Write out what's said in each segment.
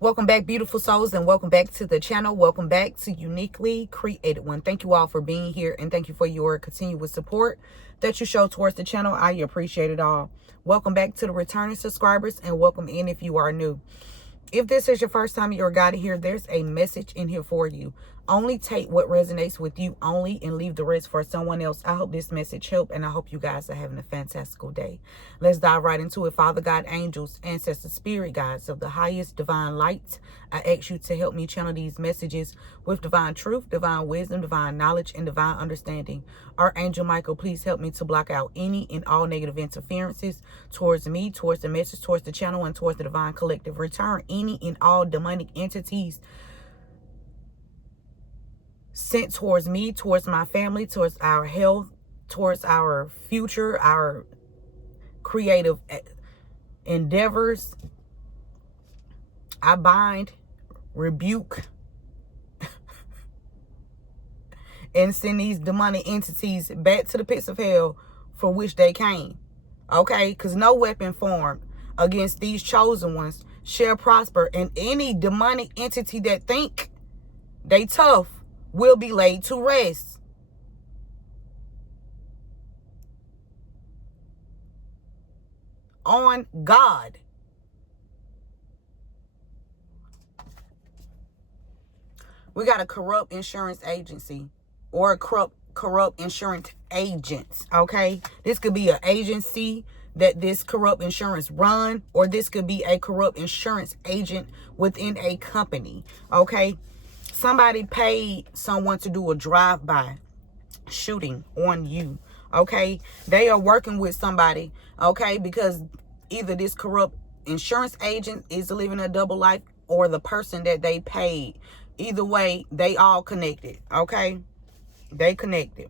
Welcome back, beautiful souls, and welcome back to the channel. Welcome back to Uniquely Created One. Thank you all for being here, and thank you for your continuous support that you show towards the channel. I appreciate it all. Welcome back to the returning subscribers, and welcome in if you are new. If this is your first time you're guided here, there's a message in here for you. Only take what resonates with you only and leave the rest for someone else. I hope this message helped, and I hope you guys are having a fantastical day. Let's dive right into it. Father God, angels, ancestors, spirit guides of the highest divine light, I ask you to help me channel these messages with divine truth, divine wisdom, divine knowledge, and divine understanding. Archangel Michael, please help me to block out any and all negative interferences towards me, towards the message, towards the channel, and towards the divine collective. Return any and all demonic entities sent towards me, towards my family, towards our health, towards our future, our creative endeavors. I bind, rebuke, and send these demonic entities back to the pits of hell for which they came. Okay? Because no weapon formed against these chosen ones shall prosper, and any demonic entity that think they tough will be laid to rest. On God. We got a corrupt insurance agency or a corrupt insurance agents. Okay? This could be an agency that this corrupt insurance run, or this could be a corrupt insurance agent within a company. Okay? Somebody paid someone to do a drive-by shooting on you. Okay? They are working with somebody. Okay? Because either this corrupt insurance agent is living a double life, or the person that they paid. Either way, they all connected. Okay? They connected.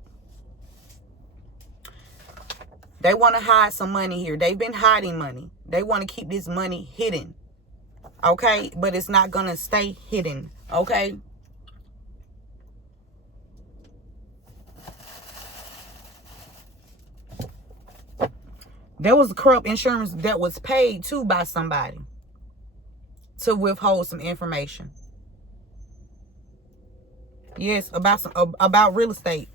They want to hide some money here. They've been hiding money. They want to keep this money hidden. Okay? But it's not going to stay hidden. Okay? There was a corrupt insurance that was paid to by somebody to withhold some information. Yes, about real estate.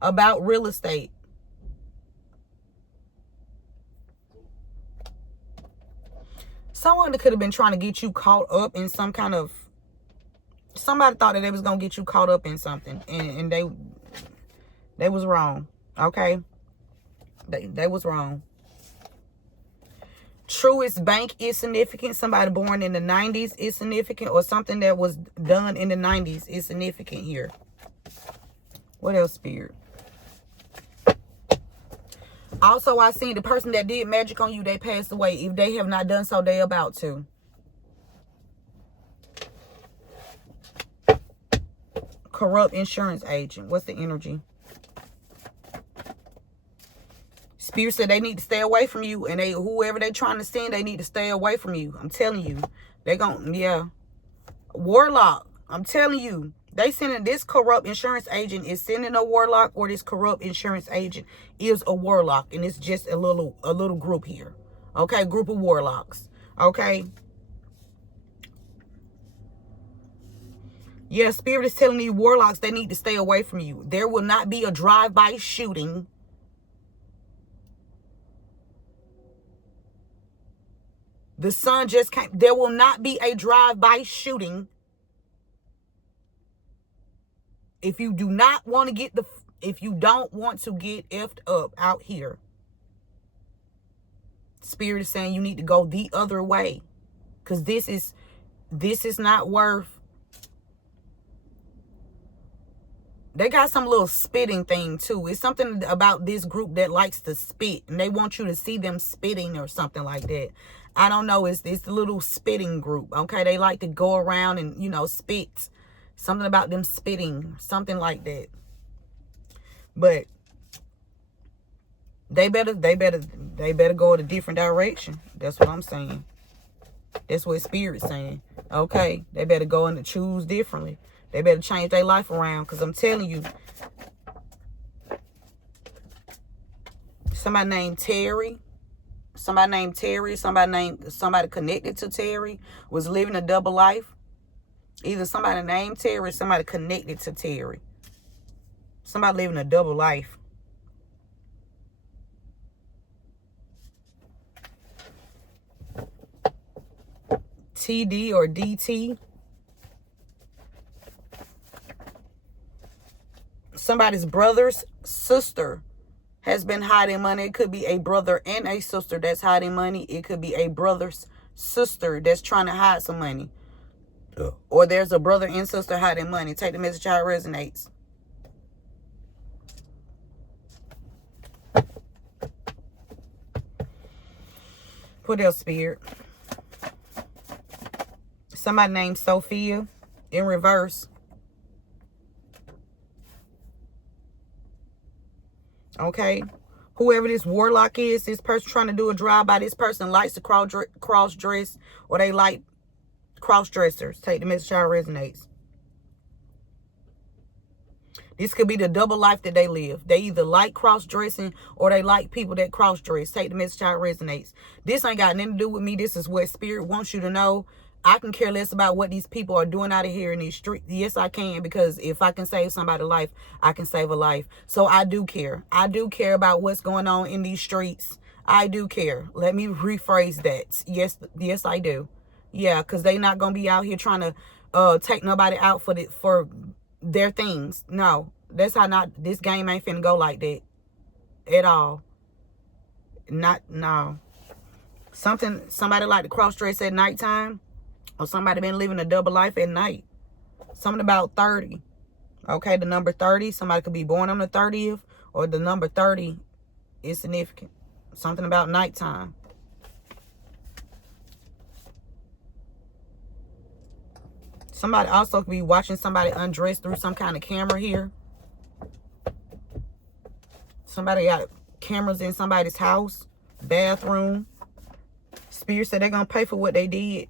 About real estate. Someone that could have been trying to get you caught up in some kind of... Somebody thought that they was going to get you caught up in something. And they was wrong. Okay? They was wrong. Truist Bank is significant. Somebody born in the 90s is significant. Or something that was done in the 90s is significant here. What else, Spirit? Also, I seen the person that did magic on you, they passed away. If they have not done so, they about to. Corrupt insurance agent. What's the energy? Spirit said they need to stay away from you. And whoever they trying to send, they need to stay away from you. I'm telling you. They gon', yeah. Warlock. I'm telling you. They sending this corrupt insurance agent is sending a warlock, or this corrupt insurance agent is a warlock. And it's just a little group here. Okay? Group of warlocks. Okay? Yeah, Spirit is telling these warlocks they need to stay away from you. There will not be a drive-by shooting. The sun just came. There will not be a drive-by shooting. If you do not want to get if you don't want to get effed up out here, Spirit is saying you need to go the other way. Because this is not worth. They got some little spitting thing too. It's something about this group that likes to spit. And they want you to see them spitting or something like that. I don't know. It's the little spitting group. Okay. They like to go around and, you know, spit. Something about them spitting. Something like that. But they better go in a different direction. That's what I'm saying. That's what Spirit's saying. Okay. They better go and choose differently. They better change their life around. Because I'm telling you. Somebody named Terry. Somebody named Terry, somebody connected to Terry was living a double life. Either somebody named Terry or somebody connected to Terry. Somebody living a double life. TD or DT. Somebody's brother's sister has been hiding money. It could be a brother and a sister that's hiding money. It could be a brother's sister that's trying to hide some money. Or there's a brother and sister hiding money. Take the message how it resonates. What else, Spirit? Somebody named Sophia in reverse. Okay. Whoever this warlock is, this person trying to do a drive-by, this person likes to cross-dress, or they like cross-dressers. Take the message how it resonates. This could be the double life that they live. They either like cross-dressing or they like people that cross-dress. Take the message how it resonates. This ain't got nothing to do with me. This is what Spirit wants you to know. I can care less about what these people are doing out of here in these streets. Yes, I can, because if I can save somebody's life, I can save a life. So I do care. I do care about what's going on in these streets. I do care. Let me rephrase that. Yes, I do. Yeah, because they not going to be out here trying to take nobody out for their things. No, that's how not. This game ain't finna go like that at all. No. Somebody like to cross-dress at nighttime. Or somebody been living a double life at night. Something about 30. Okay, the number 30. Somebody could be born on the 30th. Or the number 30 is significant. Something about nighttime. Somebody also could be watching somebody undress through some kind of camera here. Somebody got cameras in somebody's house. Bathroom. Spirit said they're going to pay for what they did.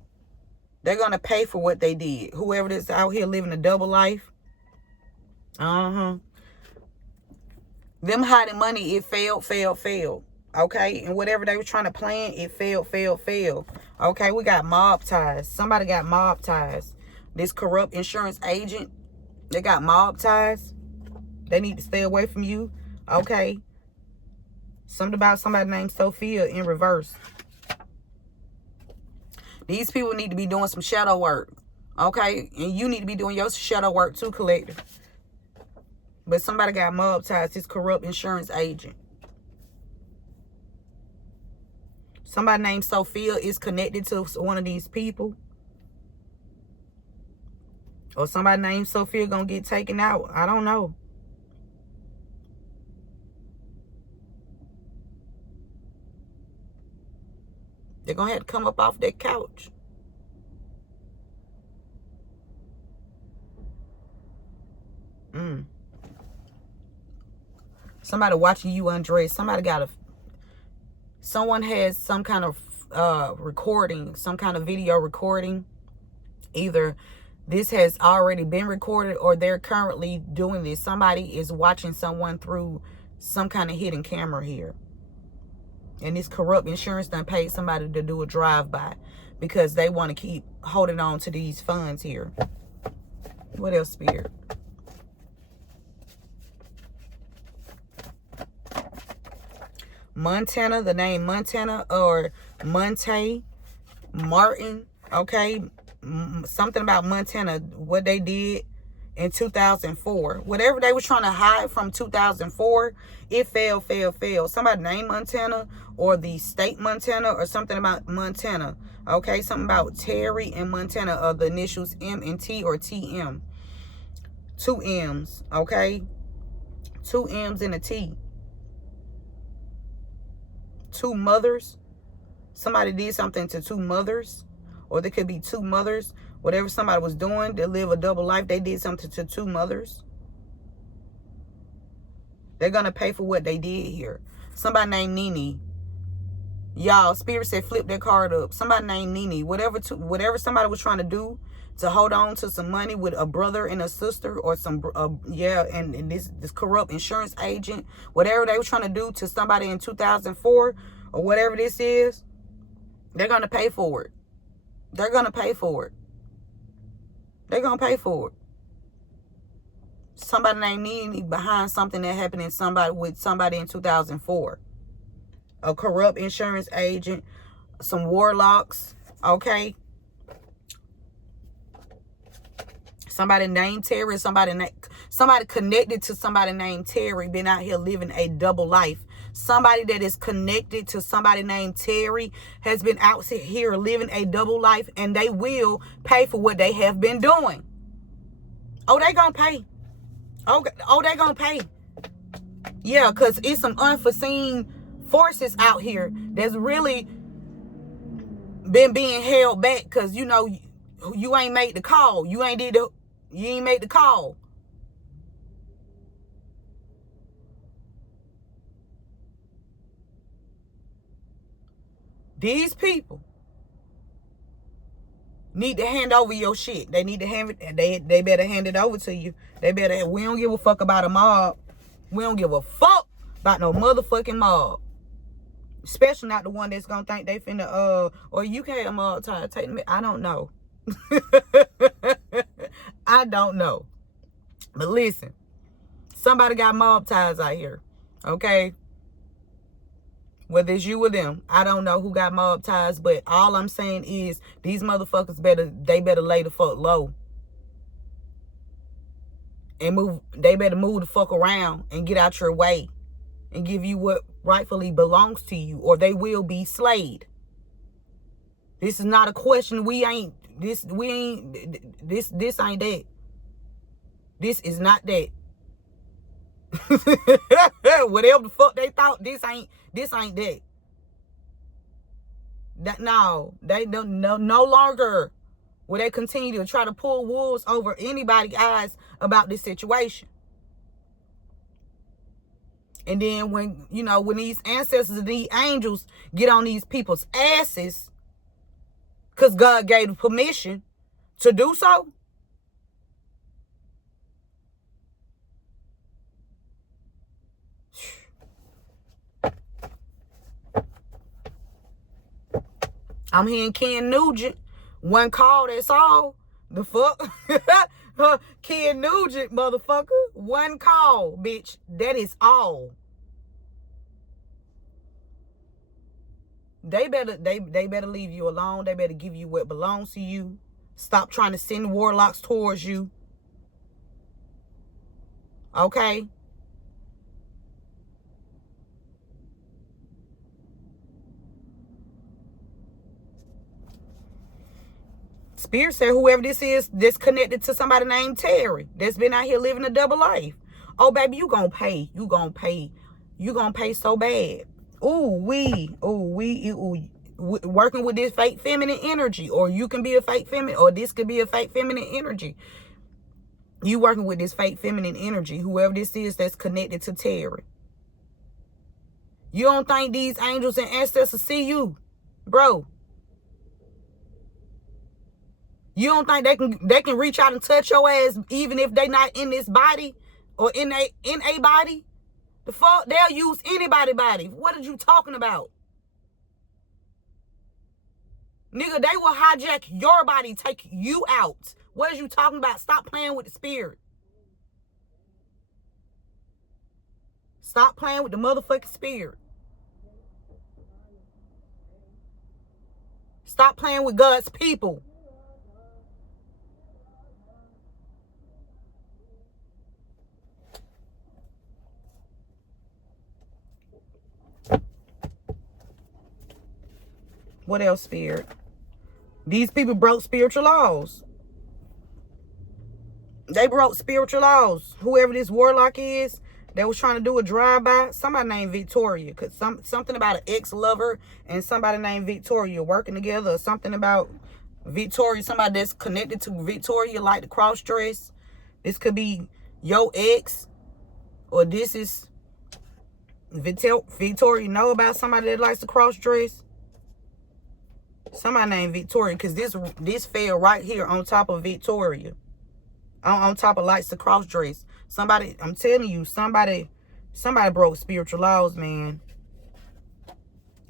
They're going to pay for what they did. Whoever that's out here living a double life. Them hiding money, it failed. Okay? And whatever they were trying to plan, it failed. Okay? We got mob ties. Somebody got mob ties. This corrupt insurance agent, they got mob ties. They need to stay away from you. Okay? Something about somebody named Sophia in reverse. These people need to be doing some shadow work. Okay? And you need to be doing your shadow work too, collective. But somebody got mob ties. This corrupt insurance agent. Somebody named Sophia is connected to one of these people. Or somebody named Sophia gonna get taken out. I don't know. They're going to have to come up off that couch. Somebody watching you undress. Someone has some kind of recording, some kind of video recording. Either this has already been recorded or they're currently doing this. Somebody is watching someone through some kind of hidden camera here. And this corrupt insurance done paid somebody to do a drive-by because they want to keep holding on to these funds here. What else, Spirit? Montana, the name Montana or Monte, Martin, okay? Something about Montana, what they did in 2004. Whatever they were trying to hide from 2004, it failed. Somebody named Montana or the state Montana or something about Montana. Okay, something about Terry and Montana are the initials M and T or TM. 2 M's, okay? 2 M's and a T. 2 mothers. Somebody did something to 2 mothers. Or there could be 2 mothers. Whatever somebody was doing to live a double life, they did something to 2 mothers. They're going to pay for what they did here. Somebody named Nene. Y'all, Spirit said flip that card up. Somebody named Nene. Whatever somebody was trying to do to hold on to some money with a brother and a sister or some, and this corrupt insurance agent, whatever they were trying to do to somebody in 2004 or whatever this is, they're going to pay for it. They're going to pay for it. They're going to pay for it. Somebody named Nene behind something that happened with somebody in 2004. A corrupt insurance agent, some warlocks, okay? Somebody named Terry, somebody connected to somebody named Terry, been out here living a double life. Somebody that is connected to somebody named Terry has been out here living a double life, and they will pay for what they have been doing. Oh, they gonna pay. Oh, they gonna pay. Yeah, because it's some unforeseen forces out here that's really been being held back because, you know, you ain't made the call. You ain't made the call. These people need to hand over your shit. They need to they better hand it over to you. We don't give a fuck about a mob. We don't give a fuck about no motherfucking mob. Especially not the one that's gonna think they finna or you can't a mob tie. Take me. I don't know. I don't know. But listen, somebody got mob ties out here. Okay? Whether it's you or them, I don't know who got mob ties, but all I'm saying is these motherfuckers better lay the fuck low. And they better move the fuck around and get out your way and give you what rightfully belongs to you, or they will be slayed. This is not a question. This ain't that. This is not that. Whatever the fuck they thought, this ain't that. They don't no longer will they continue to try to pull wolves over anybody's eyes about this situation. And then when these ancestors and these angels get on these people's asses, because God gave them permission to do so, I'm hearing Ken Nugent, one call, that's all. The fuck? Ken Nugent, motherfucker. One call, bitch. That is all. They better leave you alone. They better give you what belongs to you. Stop trying to send warlocks towards you. Okay? Spirit said whoever this is that's connected to somebody named Terry that's been out here living a double life. Oh, baby, you gonna pay. You gonna pay. You gonna pay so bad. Working with this fake feminine energy, or you can be a fake feminine, or this could be a fake feminine energy. You working with this fake feminine energy, whoever this is that's connected to Terry. You don't think these angels and ancestors see you, bro? You don't think they can reach out and touch your ass even if they not in this body or in a body? The fuck, they'll use anybody's body. What are you talking about? Nigga, they will hijack your body, take you out. What are you talking about? Stop playing with the spirit. Stop playing with the motherfucking spirit. Stop playing with God's people. What else, spirit? These people broke spiritual laws. They broke spiritual laws. Whoever this warlock is that was trying to do a drive-by, somebody named Victoria. Cause something about an ex-lover and somebody named Victoria working together, or something about Victoria, somebody that's connected to Victoria, like the cross-dress. This could be your ex, or this is Victoria know about somebody that likes to cross-dress. Somebody named Victoria, because this fell right here on top of Victoria. On top of likes to cross-dress. Somebody, I'm telling you, somebody broke spiritual laws, man.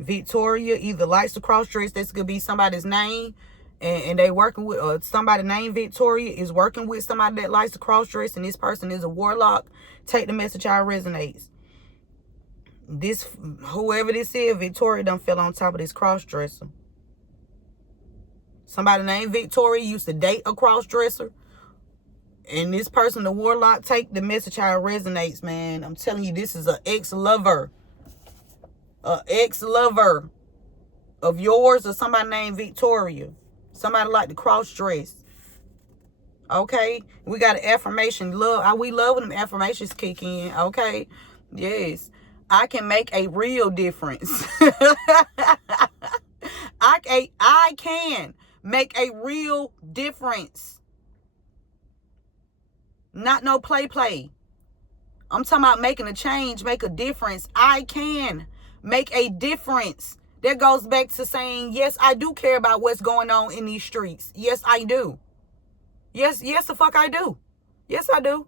Victoria either likes to cross dress. This could be somebody's name, and they working with somebody named Victoria is working with somebody that likes to cross dress, and this person is a warlock. Take the message how it resonates. This, whoever this is, Victoria done fell on top of this cross dresser. Somebody named Victoria used to date a cross dresser. And this person, the warlock, take the message how it resonates, man. I'm telling you, this is an ex-lover. An ex-lover of yours or somebody named Victoria. Somebody like to cross-dress. Okay? We got an affirmation. We love when them affirmations kick in. Okay? Yes. I can make a real difference. I can make a real difference. Not no play. I'm talking about making a change, make a difference. I can make a difference. That goes back to saying, yes, I do care about what's going on in these streets. Yes, I do. Yes, the fuck I do. Yes, I do.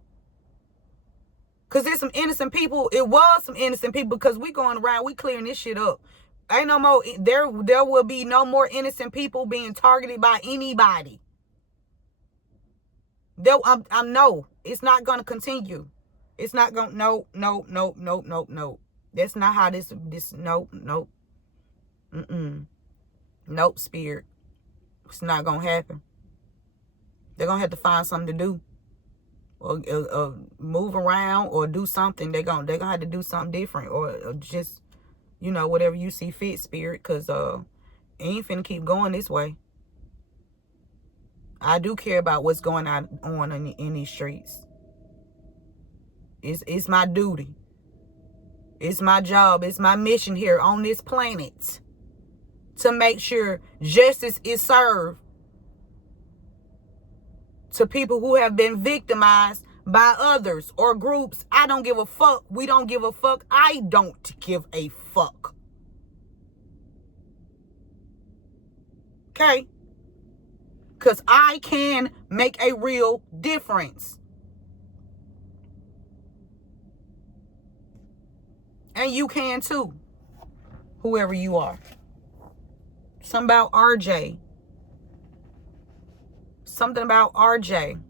Because there's some innocent people. It was some innocent people because we going around, we clearing this shit up. Ain't no more, there will be no more innocent people being targeted by anybody. No, it's not going to continue. It's not going to, no. That's not how this, no. Nope, spirit. It's not going to happen. They're going to have to find something to do. Or move around or do something. They're going to have to do something different. Or just, whatever you see fit, spirit. Because it ain't finna keep going this way. I do care about what's going on in these streets. It's my duty. It's my job. It's my mission here on this planet to make sure justice is served to people who have been victimized by others or groups. I don't give a fuck. We don't give a fuck. I don't give a fuck. Okay? Because I can make a real difference. And you can too. Whoever you are. Something about RJ. Something about RJ.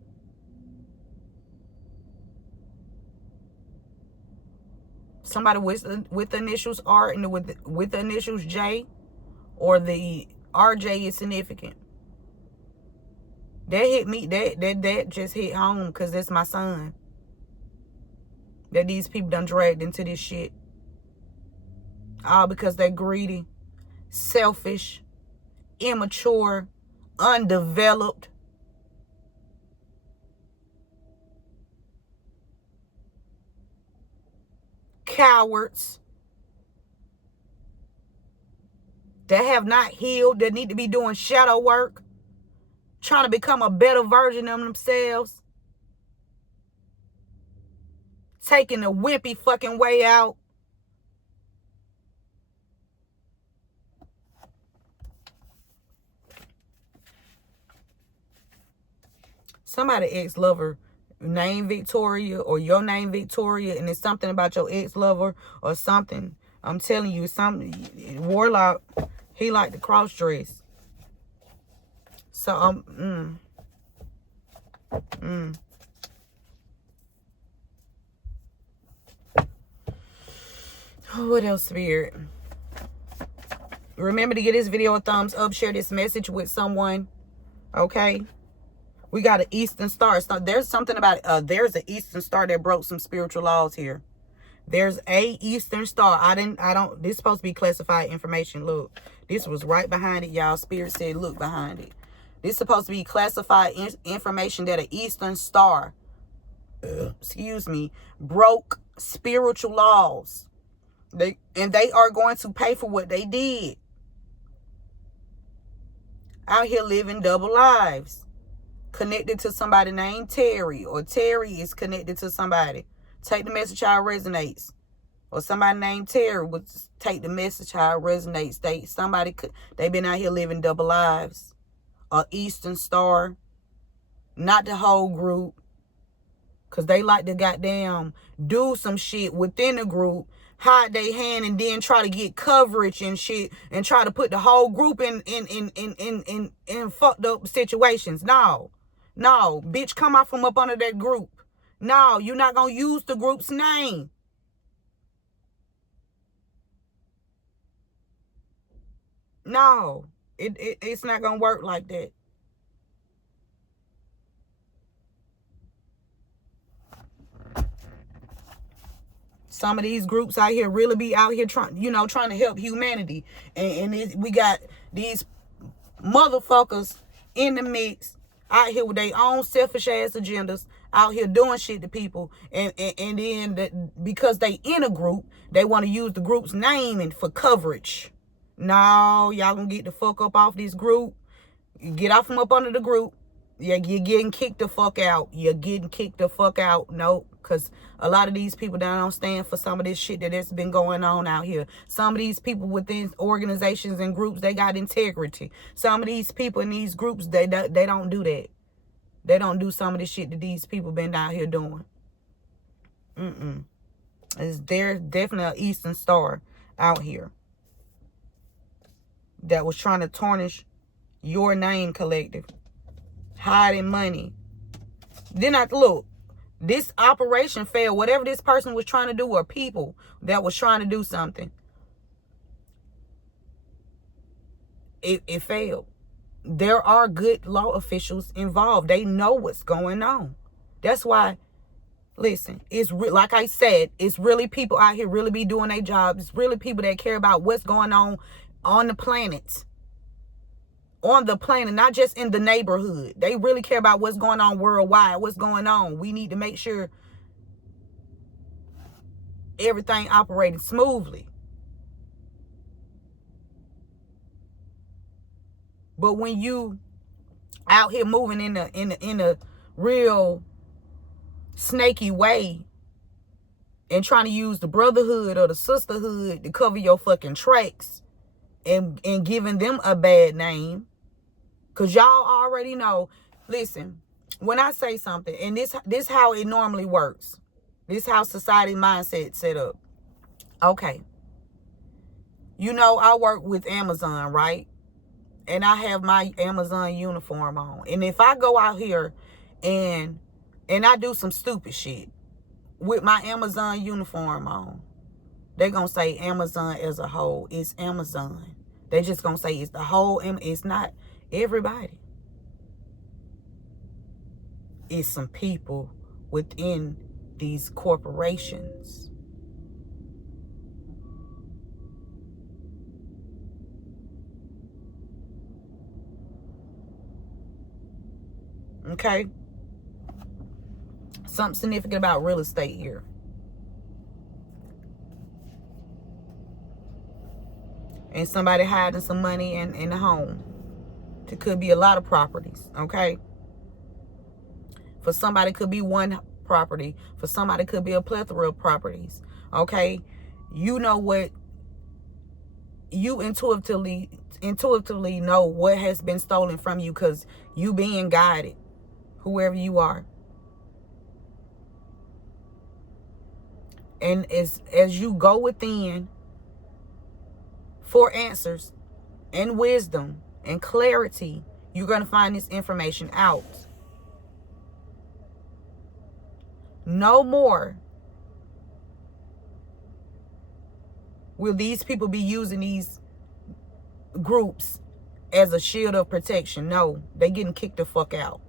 Somebody with the initials R and with the initials J, or the RJ is significant. That hit me. That just hit home because that's my son. That these people done dragged into this shit. All because they're greedy, selfish, immature, undeveloped. Cowards. That have not healed, that need to be doing shadow work. Trying to become a better version of themselves. Taking the wimpy fucking way out. Somebody ex-lover named Victoria or your name Victoria, and it's something about your ex-lover or something. I'm telling you, warlock, he like to cross-dress. So, what else, spirit? Remember to give this video a thumbs up. Share this message with someone. Okay? We got an Eastern Star. So there's something about there's an Eastern Star that broke some spiritual laws here. There's a Eastern Star. This is supposed to be classified information. Look, this was right behind it, y'all. Spirit said, look behind it. This is supposed to be classified information that an Eastern Star, broke spiritual laws. They are going to pay for what they did. Out here living double lives. Connected to somebody named Terry, or Terry is connected to somebody. Take the message how it resonates. Or somebody named Terry would take the message how it resonates. They've been out here living double lives. A Eastern Star, not the whole group, because they like to goddamn do some shit within the group, hide their hand and then try to get coverage and shit and try to put the whole group in fucked up situations. No. No, bitch, come out from up under that group. No, you're not gonna use the group's name. No, it's not gonna work like that. Some of these groups out here really be out here trying to help humanity. And we got these motherfuckers in the mix out here with their own selfish ass agendas, out here doing shit to people. And then because they in a group, they want to use the group's name and for coverage. No, y'all gonna get the fuck up off this group. Get off from up under the group. Yeah, you're getting kicked the fuck out. You're getting kicked the fuck out. No, because a lot of these people don't stand for some of this shit that's been going on out here. Some of these people within organizations and groups, they got integrity. Some of these people in these groups, they don't do that. They don't do some of the shit that these people been out here doing. There's definitely an Eastern Star out here that was trying to tarnish your name, collective. Hiding money. Then look, this operation failed. Whatever this person was trying to do, or people that was trying to do something, it failed. There are good law officials involved. They know what's going on. That's why, listen, like I said, it's really people out here really be doing their jobs. It's really people that care about what's going on the planet. On the planet, not just in the neighborhood. They really care about what's going on worldwide, what's going on. We need to make sure everything operated smoothly. But when you out here moving in a real snaky way and trying to use the brotherhood or the sisterhood to cover your fucking tracks and giving them a bad name, because y'all already know, listen, when I say something, and this how it normally works. This how society mindset set up. Okay. I work with Amazon, right? And I have my Amazon uniform on. And if I go out here and I do some stupid shit with my Amazon uniform on, they're going to say Amazon as a whole. It's Amazon. They just going to say it's the whole. It's not everybody. It's some people within these corporations. Okay? Something significant about real estate here. And somebody hiding some money in the home. It could be a lot of properties, okay? For somebody, it could be one property. For somebody, it could be a plethora of properties, okay? You know what? You intuitively know what has been stolen from you because you being guided, whoever you are. And as you go within for answers and wisdom and clarity, you're going to find this information out. No more will these people be using these groups as a shield of protection. No, they getting kicked the fuck out.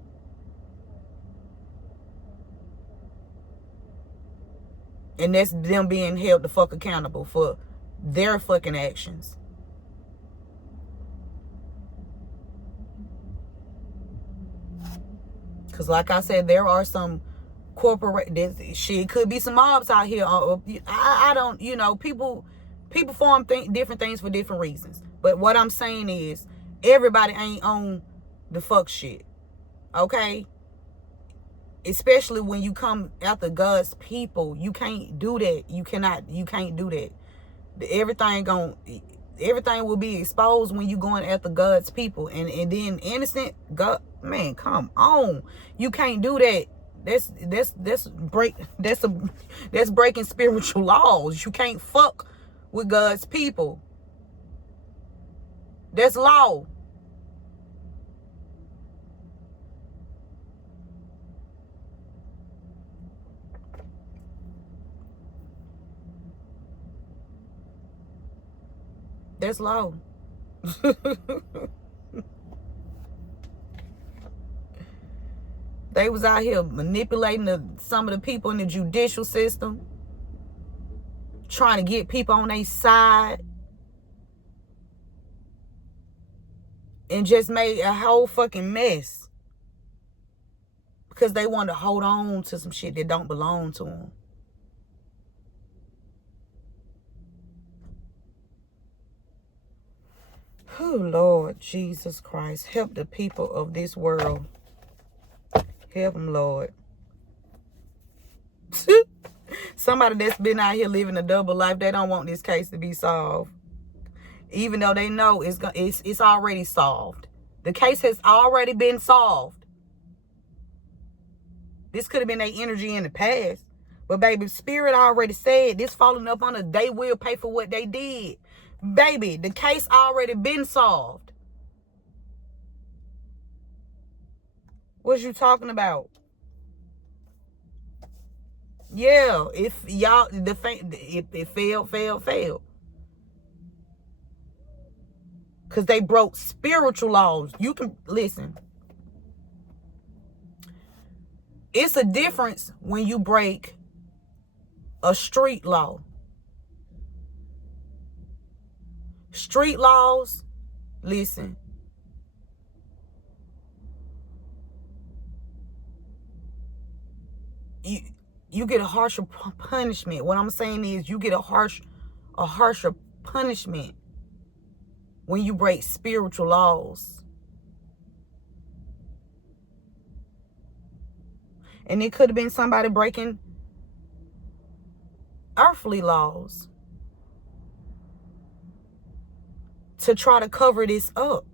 And that's them being held the fuck accountable for their fucking actions. Because like I said, there are some shit, could be some mobs out here. I don't, people form different things for different reasons. But what I'm saying is, everybody ain't on the fuck shit. Okay? Especially when you come after God's people. You can't do that. You can't do that. Everything will be exposed when you going after God's people. And then innocent, God, man, come on. You can't do that. That's breaking spiritual laws. You can't fuck with God's people. That's law. That's law. They was out here manipulating some of the people in the judicial system, trying to get people on their side, and just made a whole fucking mess because they wanted to hold on to some shit that don't belong to them. Oh, Lord Jesus Christ, help the people of this world. Help them, Lord. Somebody that's been out here living a double life, they don't want this case to be solved. Even though they know it's already solved. The case has already been solved. This could have been their energy in the past. But baby, Spirit already said this falling up on us, they will pay for what they did. Baby, the case already been solved. What you talking about? Yeah, if y'all if it failed. Because they broke spiritual laws. You can listen. It's a difference when you break a street law. Street laws, listen. You get a harsher punishment. What I'm saying is you get a harsher punishment when you break spiritual laws. And it could have been somebody breaking earthly laws to try to cover this up.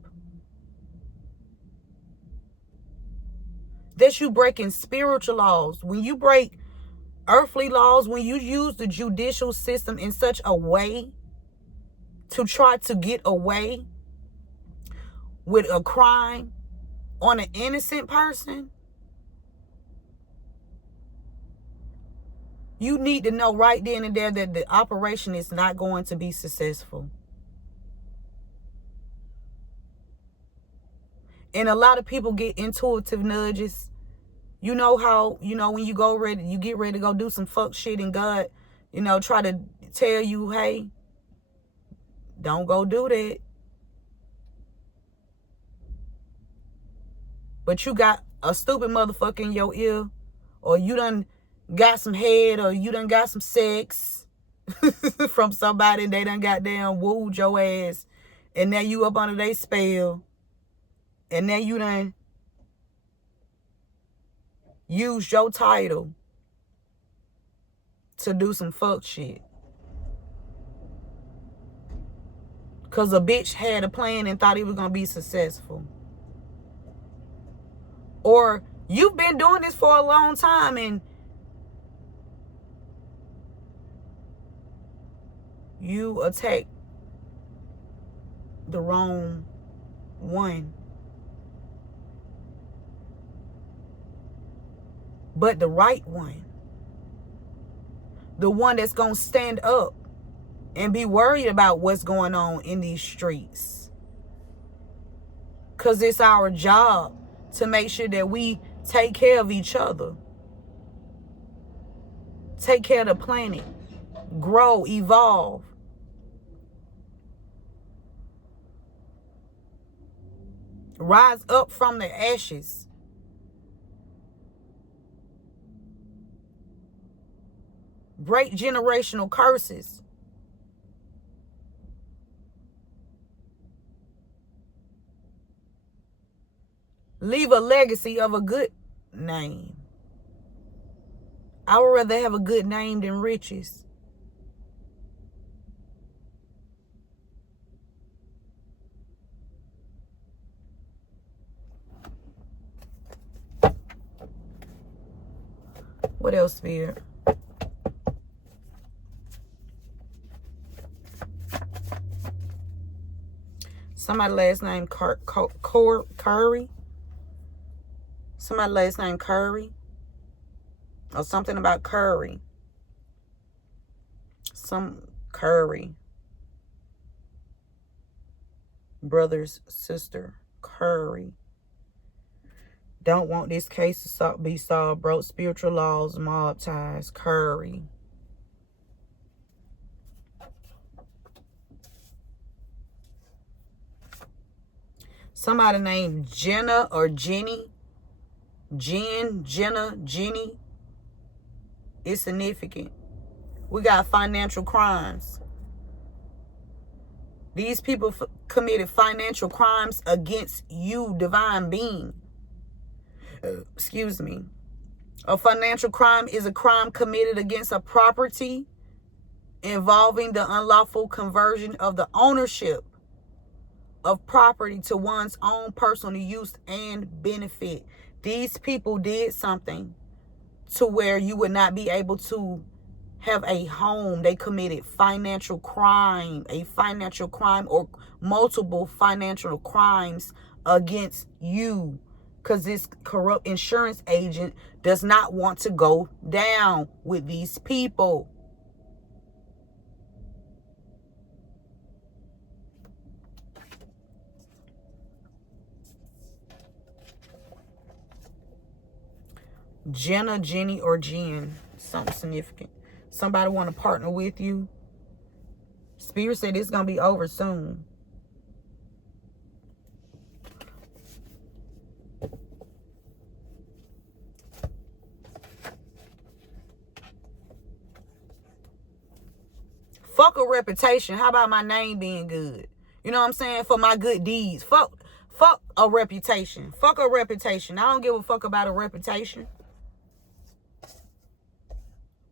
That's you breaking spiritual laws. When you break earthly laws, when you use the judicial system in such a way to try to get away with a crime on an innocent person, you need to know right then and there that the operation is not going to be successful. And a lot of people get intuitive nudges. You know how, when you get ready to go do some fuck shit, and God, try to tell you, hey, don't go do that. But you got a stupid motherfucker in your ear, or you done got some head, or you done got some sex from somebody, and they done goddamn wooed your ass, and now you up under their spell, and now you done use your title to do some fuck shit. Because a bitch had a plan and thought he was going to be successful. Or you've been doing this for a long time and you attack the wrong one. But the right one. The one that's going to stand up and be worried about what's going on in these streets. Because it's our job to make sure that we take care of each other. Take care of the planet. Grow, evolve. Rise up from the ashes. Break generational curses. Leave a legacy of a good name. I would rather have a good name than riches. What else, Spirit? Somebody last name Curry. Somebody last name Curry. Or something about Curry. Some Curry. Brothers, sister, Curry. Don't want this case to be solved. Broke spiritual laws, mob ties, Curry. Somebody named Jenna or Jenny. Jenna, Jenny. It's significant. We got financial crimes. These people committed financial crimes against you, divine being. Excuse me. A financial crime is a crime committed against a property involving the unlawful conversion of the ownership of property to one's own personal use and benefit. These people did something to where you would not be able to have a home. They committed financial crime, a financial crime or multiple financial crimes against you, because this corrupt insurance agent does not want to go down with these people. Jenna, Jenny, or Jen. Something significant. Somebody want to partner with you. Spirit said it's going to be over soon. Fuck a reputation. How about my name being good? You know what I'm saying? For my good deeds. Fuck a reputation. Fuck a reputation. I don't give a fuck about a reputation.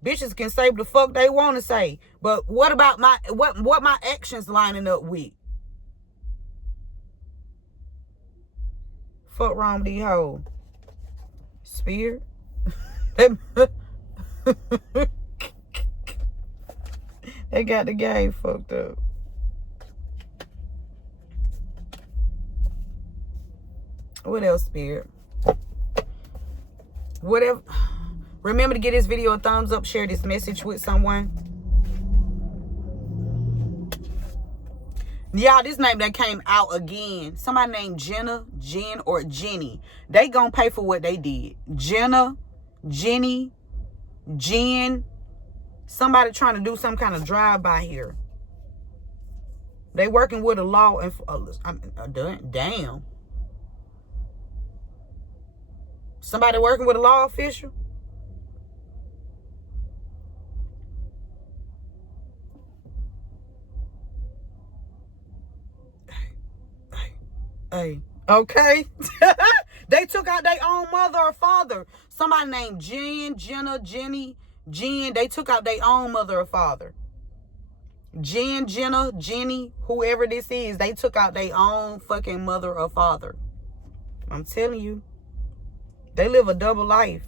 Bitches can say what the fuck they want to say. But what about what my actions lining up with? Fuck wrong with these hoes. Spirit. They got the game fucked up. What else, Spirit? Whatever. Remember to give this video a thumbs up. Share this message with someone. Y'all, this name that came out again. Somebody named Jenna, Jen, or Jenny. They gonna pay for what they did. Jenna, Jenny, Jen. Somebody trying to do some kind of drive-by here. They working with a law and damn. Somebody working with a law official. Hey, okay. They took out their own mother or father. Somebody named Jen, Jenna, Jenny, Jen. They took out their own mother or father. Jen, Jenna, Jenny, whoever this is, they took out their own fucking mother or father. I'm telling you. They live a double life.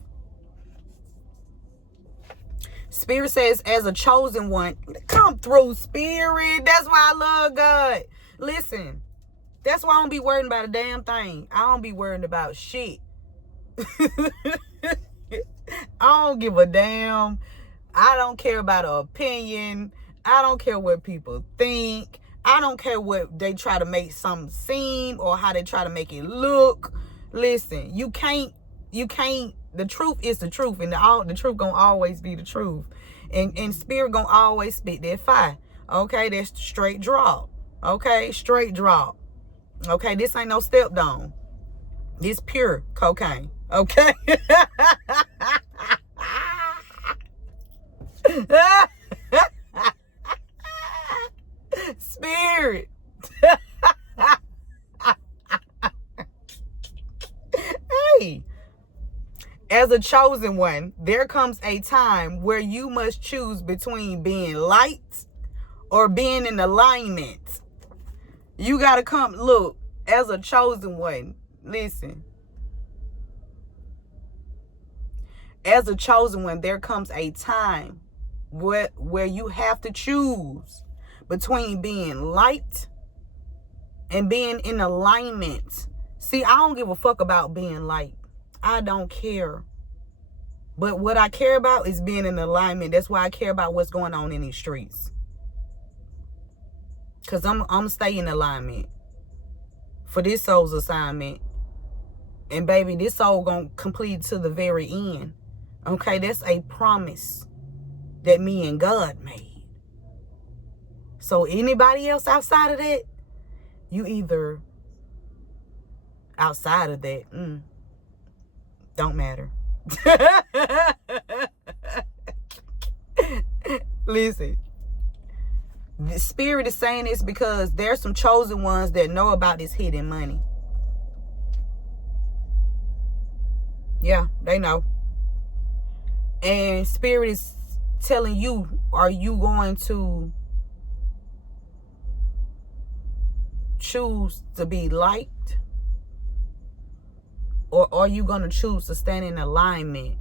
Spirit says, as a chosen one, come through, Spirit. That's why I love God. Listen. That's why I don't be worried about a damn thing. I don't be worried about shit. I don't give a damn. I don't care about an opinion. I don't care what people think. I don't care what they try to make something seem or how they try to make it look. Listen, you can't, the truth is the truth, and the truth gonna always be the truth. And Spirit gonna always spit that fire. Okay, that's straight draw. Okay, straight draw. Okay, this ain't no step down. This pure cocaine. Okay. Spirit. Hey. As a chosen one, there comes a time where you must choose between being light or being in alignment. You got to come, look, as a chosen one, listen. as a chosen one, there comes a time where you have to choose between being light and being in alignment. See, I don't give a fuck about being light. I don't care. But what I care about is being in alignment. That's why I care about what's going on in these streets. Because I'm staying in alignment for this soul's assignment. And baby, this soul gonna complete to the very end. Okay, that's a promise that me and God made. So anybody else outside of that, you either outside of that, don't matter. Listen, the spirit is saying this because there's some chosen ones that know about this hidden money. Yeah, they know. And spirit is telling you, are you going to choose to be light? Or are you going to choose to stand in alignment?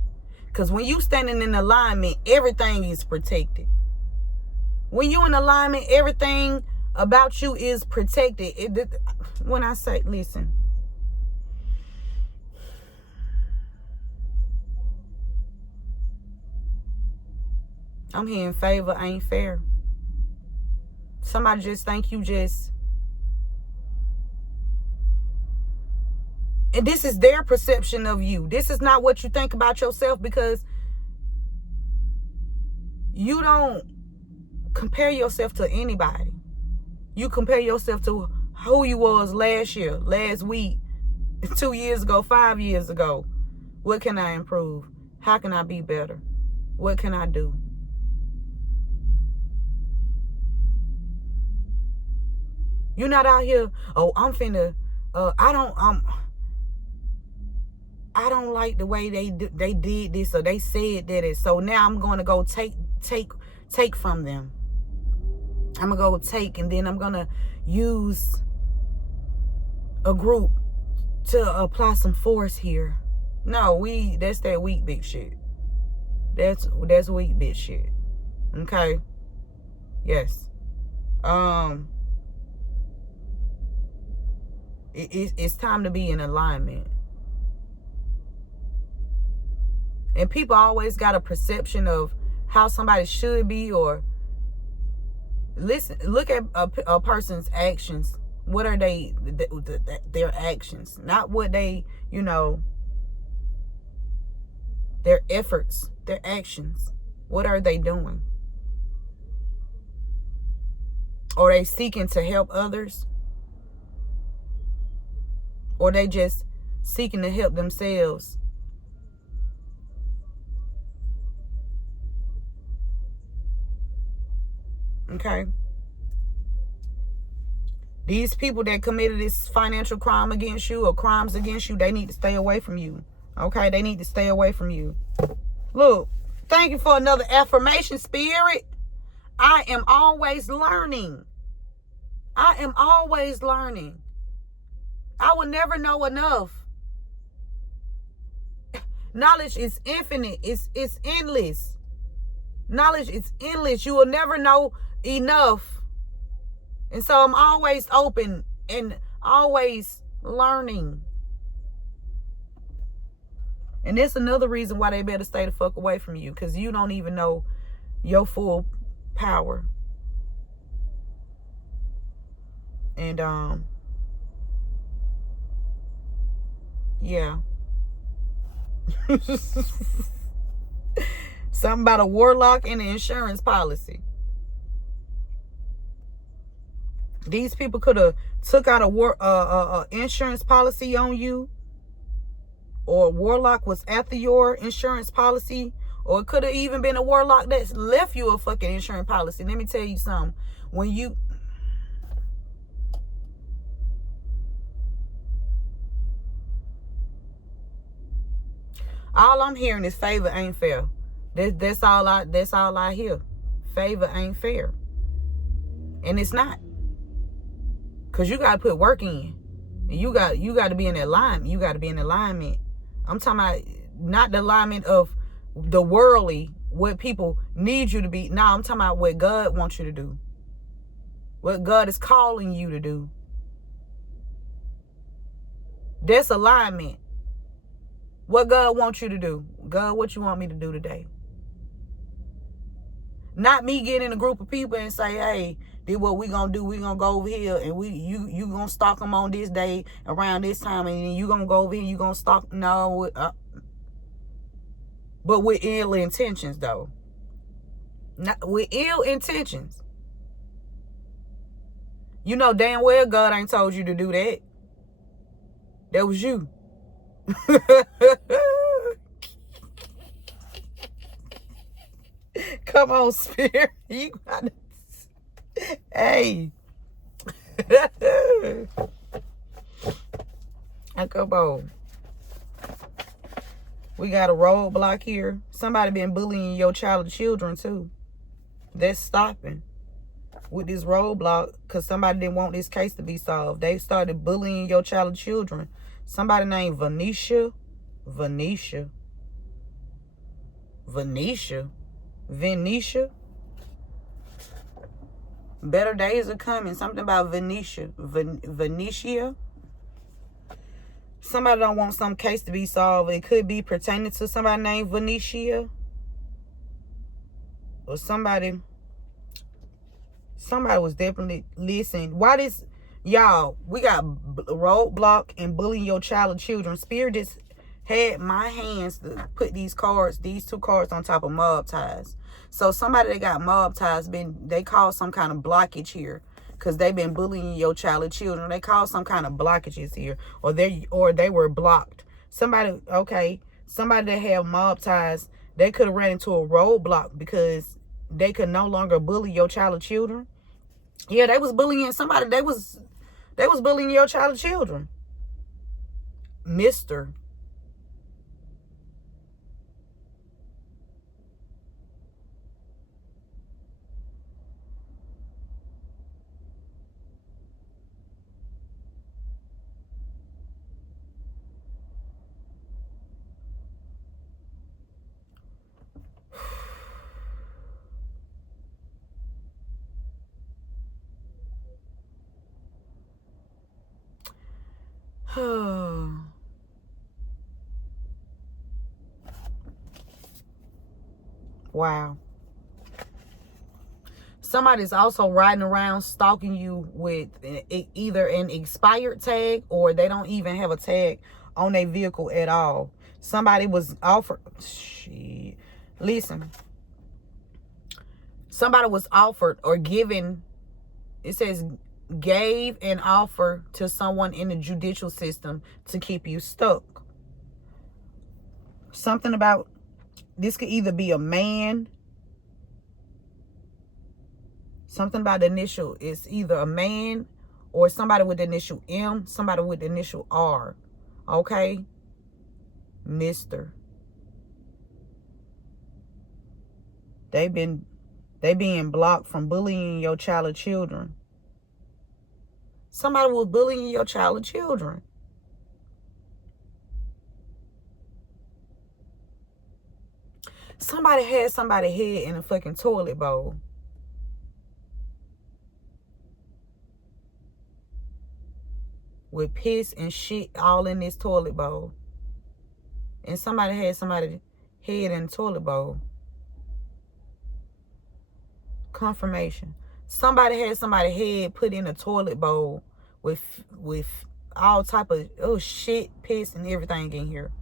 Because when you standing in alignment, everything is protected. When you in alignment, everything about you is protected. When I say, listen. I'm hearing favor ain't fair. Somebody just think you just... And this is their perception of you. This is not what you think about yourself, because you don't compare yourself to anybody. You compare yourself to who you was last year, last week, 2 years ago, 5 years ago. What can I improve? How can I be better? What can I do? You're not out here, oh, I'm finna, I don't like the way they did this, or they said that, so now I'm going to go take from them. I'm going to go take, and then I'm going to use a group to apply some force here. No, that's that weak bitch shit. That's weak bitch shit. Okay? Yes. It's time to be in alignment. And people always got a perception of how somebody should be, or listen, look at a person's actions. What are their actions? Not what they, their efforts, their actions. What are they doing? Are they seeking to help others? Or they just seeking to help themselves? Okay. These people that committed this financial crime against you, or crimes against you, they need to stay away from you. Okay? They need to stay away from you. Look, thank you for another affirmation, Spirit. I am always learning. I am always learning. I will never know enough. Knowledge is infinite. It's endless. Knowledge is endless. You will never know enough. And so I'm always open and always learning. And that's another reason why they better stay the fuck away from you, because you don't even know your full power. And yeah. Something about a warlock and an insurance policy. These people could have took out a insurance policy on you, or a warlock was after your insurance policy, or it could have even been a warlock that left you a fucking insurance policy. Let me tell you something. When you... all I'm hearing is favor ain't fair. That's all I hear. Favor ain't fair. And it's not. Cause you gotta put work in. And you got to be in alignment. You gotta be in alignment. I'm talking about not the alignment of the worldly, what people need you to be. Now I'm talking about what God wants you to do. What God is calling you to do. That's alignment. What God wants you to do. God, what you want me to do today? Not me get in a group of people and say, hey, this what we gonna do. We gonna go over here and you gonna stalk them on this day around this time, and then you gonna go over here, you gonna stalk. No, but with ill intentions though. Not with ill intentions. You know damn well God ain't told you to do that. That was you. Come on, Spirit. You gotta... Hey. Come on. We got a roadblock here. Somebody been bullying your child or children too. That's stopping with this roadblock because somebody didn't want this case to be solved. They started bullying your child or children. Somebody named Venetia. Better days are coming. Something about Venetia. Somebody don't want some case to be solved. It could be pertaining to somebody named Venetia. Or somebody was definitely... Listen, why this... Y'all, we got roadblock and bullying your child or children. Spirit just had my hands to put these two cards on top of mob ties. So somebody that got mob ties, they call some kind of blockage here because they've been bullying your child or children. They call some kind of blockages here, or they were blocked. Somebody that have mob ties, they could have ran into a roadblock because they could no longer bully your child or children. Yeah, they was bullying somebody. They was bullying your child or children. Mister. Wow. Somebody's also riding around stalking you with either an expired tag or they don't even have a tag on their vehicle at all. Somebody was offered... Shit. Listen. Somebody was offered or given... It says gave an offer to someone in the judicial system to keep you stuck. Something about... This could either be a man... Something about the initial. It's either a man or somebody with the initial M, somebody with the initial R. Okay? Mister. They being blocked from bullying your child or children. Somebody was bullying your child or children. Somebody had somebody's head in a fucking toilet bowl. With piss and shit all in this toilet bowl. And somebody had somebody's head in the toilet bowl. Confirmation. Somebody had somebody's head put in a toilet bowl with all type of shit, piss, and everything in here.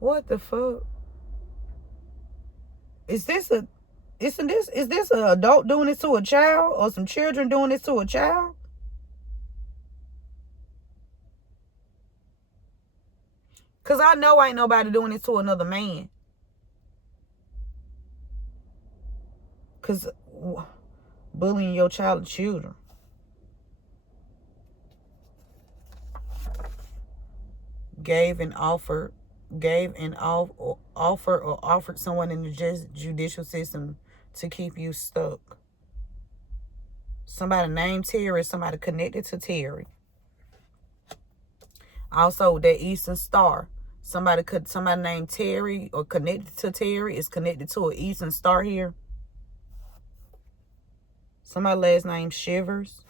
What the fuck? Is this an adult doing this to a child, or some children doing this to a child? Because I know ain't nobody doing this to another man. Because bullying your child or children. Gave an offer or offered someone in the judicial system to keep you stuck. Somebody named Terry, somebody connected to Terry. Also, that Eastern Star. Somebody named Terry or connected to Terry is connected to an Eastern Star here. Somebody last name Shivers.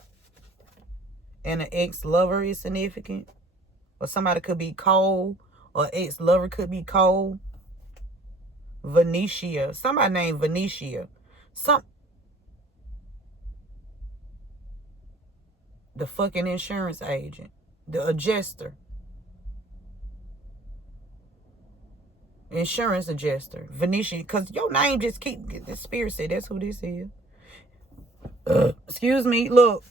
And an ex-lover is significant. Or somebody could be Cole. Or ex-lover could be Cole. Venetia. Somebody named Venetia. The fucking insurance agent. The adjuster. Insurance adjuster. Venetia. Because your name just keep... The spirit said that's who this is. Excuse me. Look.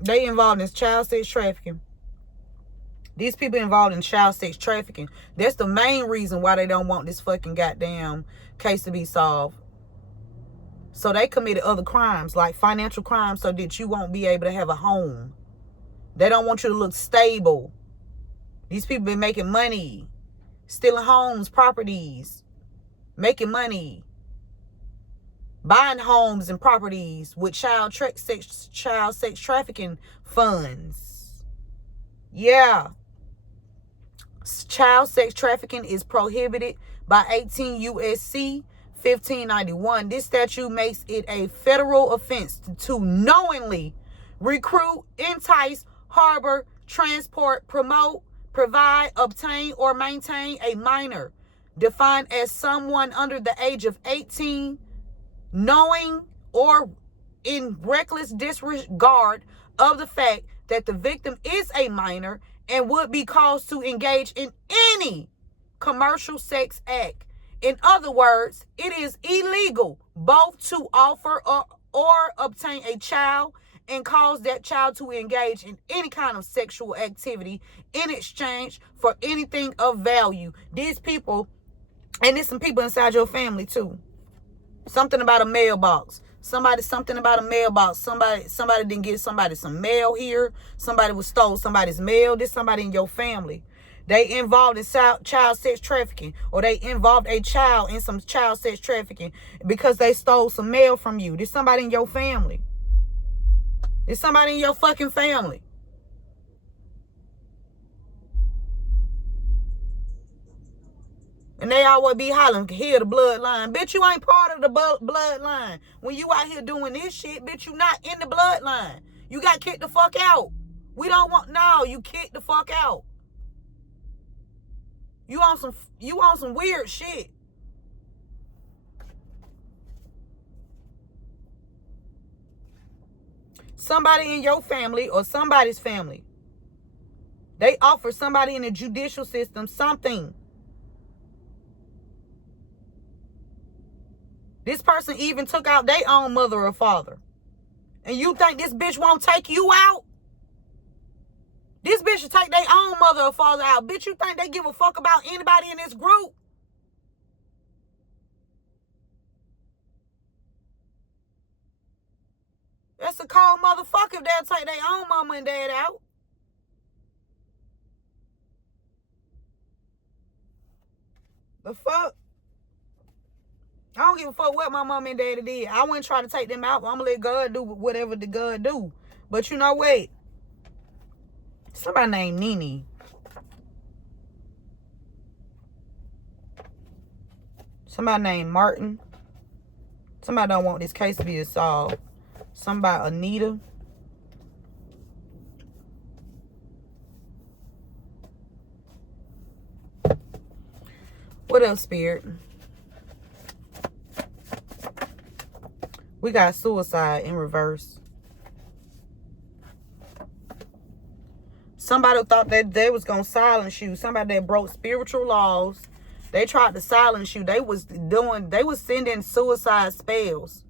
They involved in child sex trafficking. These people involved in child sex trafficking. That's the main reason why they don't want this fucking goddamn case to be solved. So they committed other crimes, like financial crimes, so that you won't be able to have a home. They don't want you to look stable. These people been making money, stealing homes, properties, making money, buying homes and properties with child sex trafficking funds. Yeah. Child sex trafficking is prohibited by 18 U.S.C. 1591. This statute makes it a federal offense to knowingly recruit, entice, harbor, transport, promote, provide, obtain, or maintain a minor, defined as someone under the age of 18, knowing or in reckless disregard of the fact that the victim is a minor and would be caused to engage in any commercial sex act. In other words, it is illegal both to offer or obtain a child and cause that child to engage in any kind of sexual activity in exchange for anything of value. These people, and there's some people inside your family too. Something about a mailbox. Something about a mailbox. Somebody didn't get somebody some mail here. Somebody was stole somebody's mail. There's somebody in your family. They involved in child sex trafficking, or they involved a child in some child sex trafficking because they stole some mail from you. There's somebody in your family. There's somebody in your fucking family. And they always be hollering, hear the bloodline. Bitch, you ain't part of the bloodline. When you out here doing this shit, bitch, you not in the bloodline. You got kicked the fuck out. We don't want, no, you kicked the fuck out. You on some weird shit. Somebody in your family or somebody's family, they offer somebody in the judicial system something. This person even took out their own mother or father. And you think this bitch won't take you out? This bitch should take their own mother or father out. Bitch, you think they give a fuck about anybody in this group? That's a cold motherfucker if they'll take their own mama and dad out. The fuck? I don't give a fuck what my mom and daddy did. I wouldn't try to take them out. I'm going to let God do whatever the God do. But you know what? Somebody named Nene. Somebody named Martin. Somebody don't want this case to be solved. Somebody, Anita. What else, Spirit? We got suicide in reverse. Somebody thought that they was going to silence you. Somebody that broke spiritual laws. They tried to silence you. They was sending suicide spells.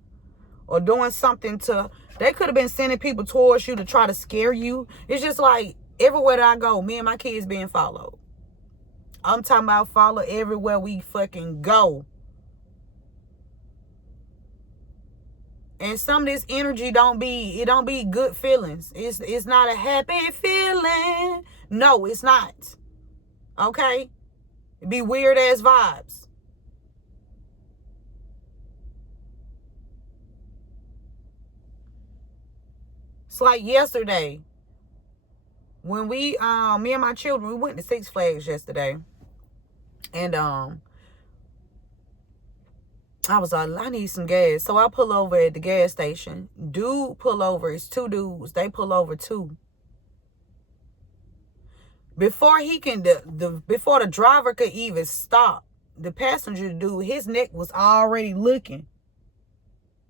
Or doing something to... They could have been sending people towards you to try to scare you. It's just like, everywhere that I go, me and my kids being followed. I'm talking about follow everywhere we fucking go. And some of this energy don't be good feelings. It's not a happy feeling. No, it's not. Okay? It be weird ass vibes. It's like yesterday. when we me and my children, we went to Six Flags yesterday. And I was like, I need some gas. So I pull over at the gas station. Dude pull over. It's two dudes. They pull over too. Before he can, before the driver could even stop, the passenger dude, his neck was already looking.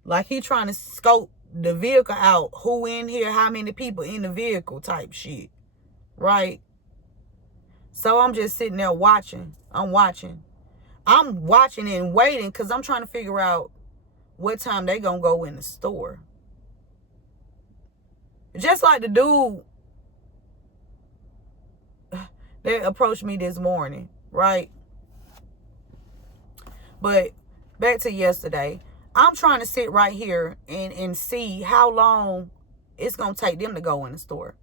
Like he trying to scope the vehicle out. Who in here, how many people in the vehicle type shit. Right? So I'm just sitting there watching. I'm watching and waiting because I'm trying to figure out what time they gonna go in the store. Just like the dude that approached me this morning, right? But back to yesterday, I'm trying to sit right here and see how long it's gonna take them to go in the store.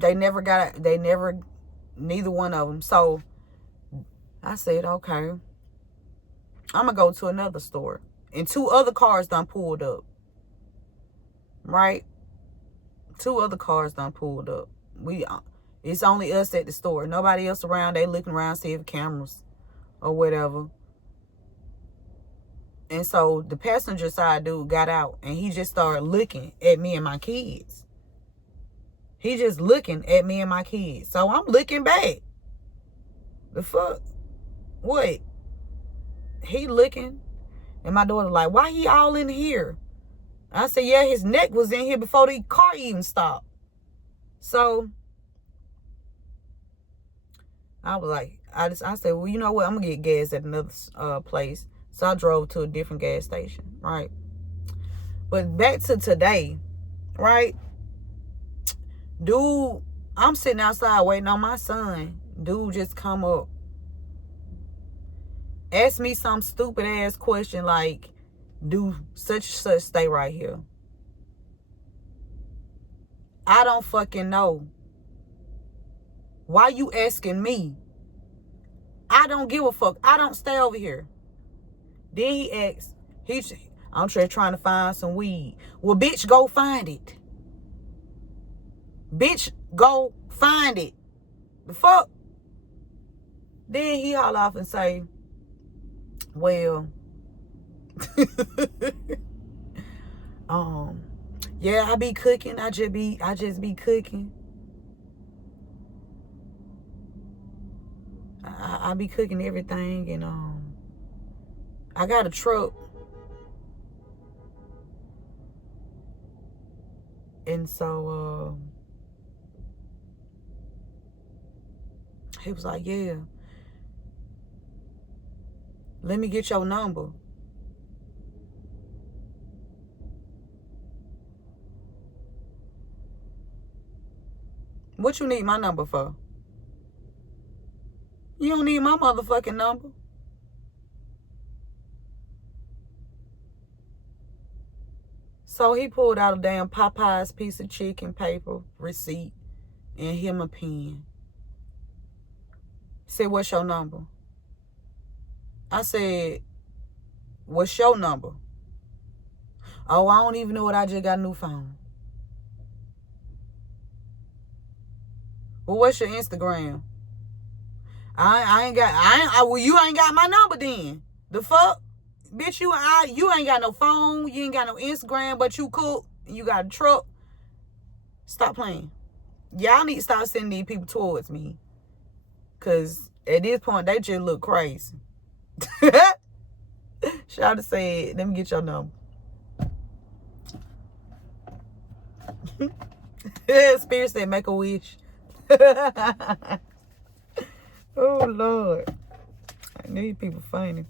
Neither one of them. So I said, okay, I'm gonna go to another store. And two other cars done pulled up. Right? Two other cars done pulled up. It's only us at the store. Nobody else around. They looking around, see if cameras or whatever. And so the passenger side dude got out and he just started looking at me and my kids. He just looking at me and my kids. So I'm looking back. The fuck? What? He looking. And my daughter like, why he all in here? I said, yeah, his neck was in here before the car even stopped. So I was like, I said, well, you know what? I'm going to get gas at another place. So I drove to a different gas station, right? But back to today, right? Dude, I'm sitting outside waiting on my son. Dude just come up. Ask me some stupid ass question like, do such and such stay right here? I don't fucking know. Why you asking me? I don't give a fuck. I don't stay over here. Then he asks, I'm just trying to find some weed. Well, bitch, go find it. Bitch, go find it. The fuck? Then he haul off and say, well, yeah, I be cooking. I just be cooking. I be cooking everything, and I got a truck. And so he was like, yeah, let me get your number. What you need my number for? You don't need my motherfucking number. So he pulled out a damn Popeye's piece of chicken paper receipt and him a pen. He said, what's your number? I said, what's your number? Oh, I don't even know what, I just got a new phone. Well, what's your Instagram? Well, you ain't got my number then. The fuck? Bitch, you ain't got no phone, you ain't got no Instagram, but you cook, you got a truck. Stop playing. Y'all need to start sending these people towards me. Cause at this point, they just look crazy. Shout said, let me get your number. Spirit said, make a wish. Oh, Lord. I knew you people funny.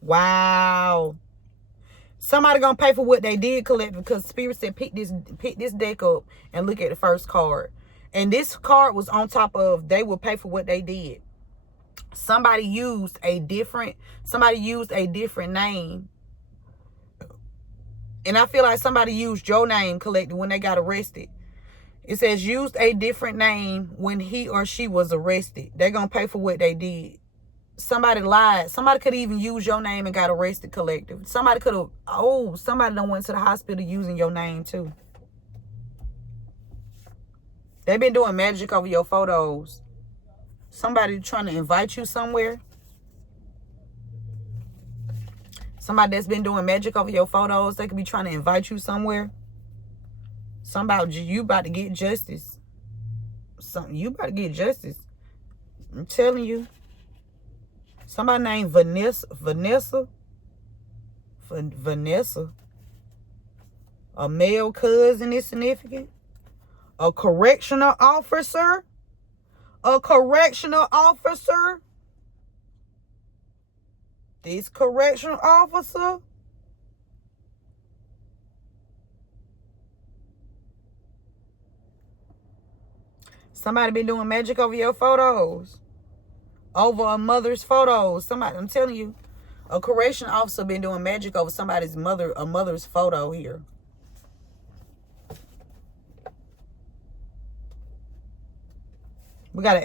Wow. Somebody gonna pay for what they did collect, because Spirit said pick this deck up and look at the first card. And this card was on top of they will pay for what they did. Somebody used a different name. And I feel like somebody used your name collected when they got arrested. It says used a different name when he or she was arrested. They're gonna pay for what they did. Somebody lied. Somebody could even use your name and got arrested collective. Somebody could have, somebody done went to the hospital using your name too. They've been doing magic over your photos. Somebody trying to invite you somewhere. Somebody that's been doing magic over your photos, they could be trying to invite you somewhere. Somebody, you about to get justice. You about to get justice. I'm telling you. Somebody named Vanessa. A male cousin is significant. A correctional officer. This correctional officer. Somebody been doing magic over your photos. Over a mother's photos. Somebody, I'm telling you, a correctional officer been doing magic over somebody's mother's photo here. We got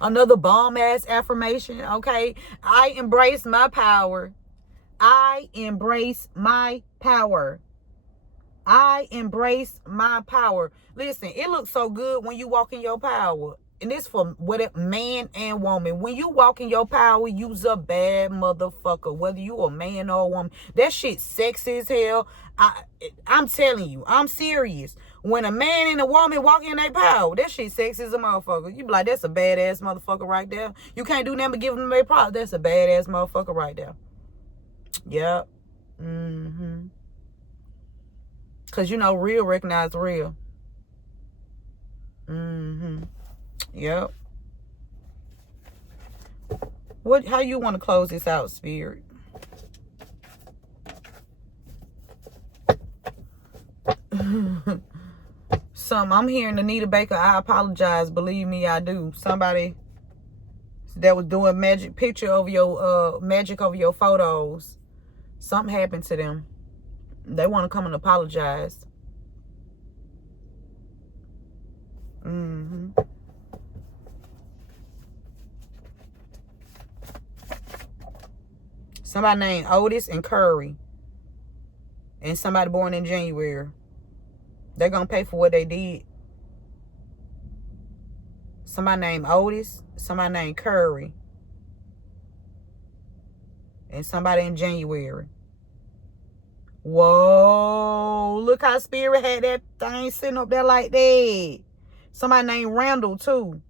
another bomb-ass affirmation, okay? I embrace my power. I embrace my power. I embrace my power. Listen, it looks so good when you walk in your power. And this for whatever, man and woman. When you walk in your power, you's a bad motherfucker. Whether you a man or a woman. That shit sexy as hell. I'm telling you. I'm serious. When a man and a woman walk in their power, that shit sexy as a motherfucker. You be like, that's a badass motherfucker right there. You can't do nothing but give them their props. That's a badass motherfucker right there. Yep. Because, you know, real recognize real. Yep. How you want to close this out, Spirit? I'm hearing Anita Baker. I apologize. Believe me, I do. Somebody that was doing magic over your photos. Something happened to them. They want to come and apologize. Somebody named Otis and Curry. And somebody born in January. They're going to pay for what they did. Somebody named Otis. Somebody named Curry. And somebody in January. Whoa. Look how Spirit had that thing sitting up there like that. Somebody named Randall too.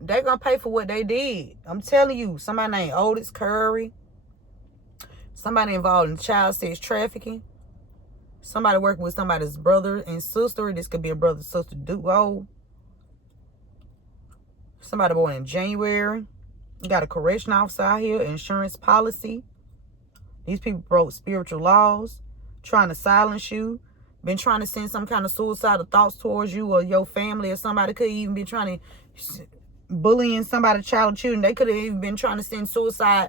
They're going to pay for what they did. I'm telling you. Somebody named Otis Curry. Somebody involved in child sex trafficking. Somebody working with somebody's brother and sister. This could be a brother-sister duo. Somebody born in January. You got a correction officer out here. Insurance policy. These people broke spiritual laws. Trying to silence you. Been trying to send some kind of suicidal thoughts towards you or your family. Or somebody could even be trying to bullying somebody's child or children. They could have even been trying to send suicide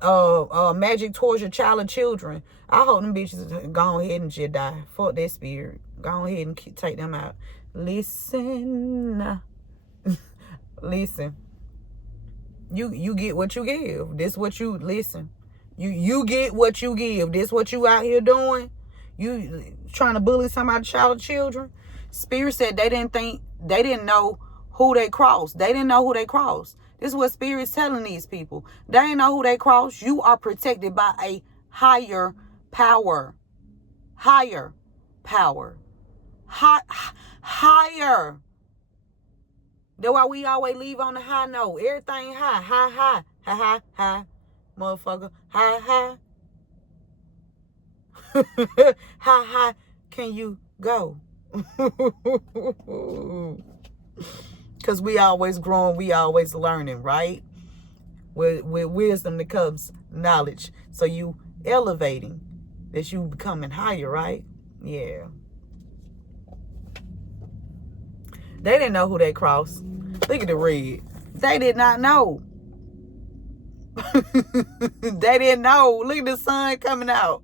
magic towards your child or children. I hope them bitches go ahead and just die. Fuck that spirit. Go ahead and take them out. Listen. Listen. You get what you give. This what you listen. You get what you give. This what you out here doing. You trying to bully somebody's child or children. Spirit said they didn't know who they crossed. They didn't know who they crossed. This is what Spirit's telling these people. They didn't know who they crossed. You are protected by a higher power. Higher power. Higher. That's why we always leave on the high note. Everything high. High. Motherfucker. High. How high can you go? Because we always growing, we always learning, right? With wisdom that comes knowledge. So you elevating, that you becoming higher, right? Yeah. They didn't know who they crossed. Look at the red. They did not know. They didn't know. Look at the sun coming out.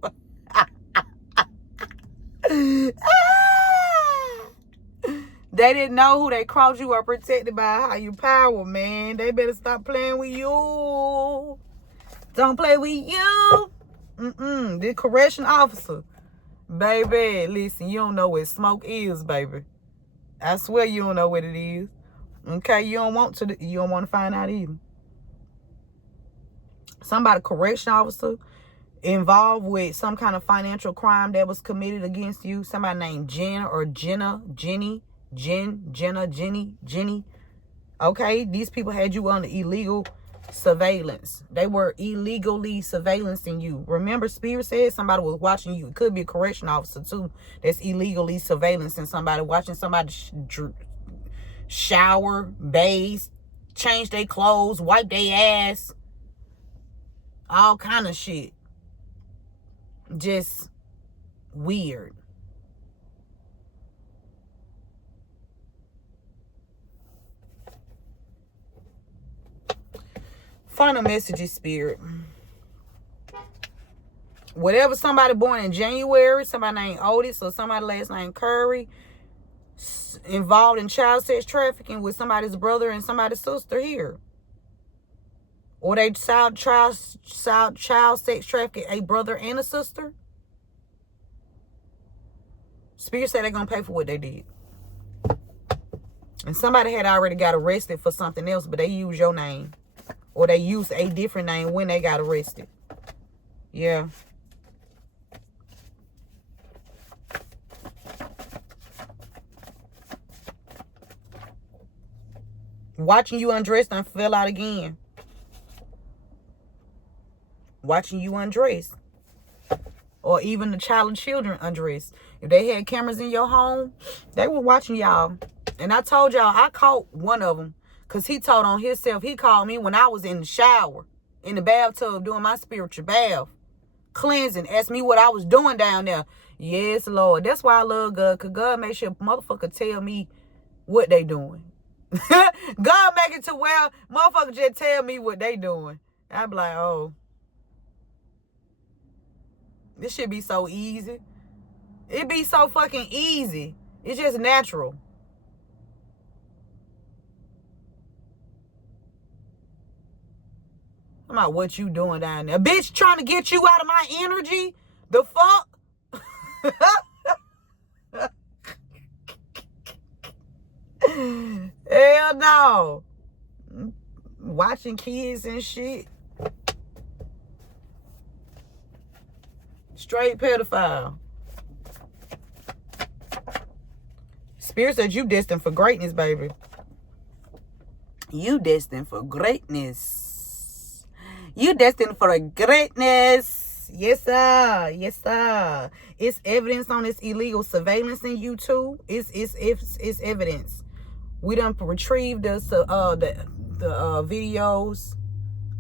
They didn't know who they crossed. You are protected by higher power, man. They better stop playing with you. Don't play with you. The correction officer. Baby, listen, you don't know what smoke is, baby. I swear you don't know what it is. Okay, you don't want to find out either. Somebody, correction officer, involved with some kind of financial crime that was committed against you. Somebody named Jenna. Okay, these people had you under illegal surveillance. They were illegally surveillancing you. Remember, Spirit said somebody was watching you. It could be a correction officer too that's illegally surveillancing somebody, watching somebody shower, bathe, change their clothes, wipe their ass, all kind of shit. Just weird. Final messages, Spirit. Whatever somebody born in January, somebody named Otis or somebody last name Curry, involved in child sex trafficking with somebody's brother and somebody's sister here. Or they child sex trafficking a brother and a sister. Spirit said they're going to pay for what they did. And somebody had already got arrested for something else, but they used your name. Or they used a different name when they got arrested. Yeah. Watching you undressed and fell out again. Watching you undressed. Or even the child and children undressed. If they had cameras in your home, they were watching y'all. And I told y'all, I caught one of them. Because he told on himself, he called me when I was in the shower, in the bathtub, doing my spiritual bath, cleansing, asked me what I was doing down there. Yes, Lord. That's why I love God, because God makes sure motherfucker tell me what they doing. God make it to where motherfucker just tell me what they doing. I be like, oh. This should be so easy. It be so fucking easy. It's just natural. I'm about what you doing down there. Bitch trying to get you out of my energy? The fuck? Hell no. Watching kids and shit. Straight pedophile. Spirit said you destined for greatness, baby. You destined for greatness. You destined for a greatness. Yes, sir. Yes, sir. It's evidence on this illegal surveillance in you too. It's evidence. We done retrieved the videos.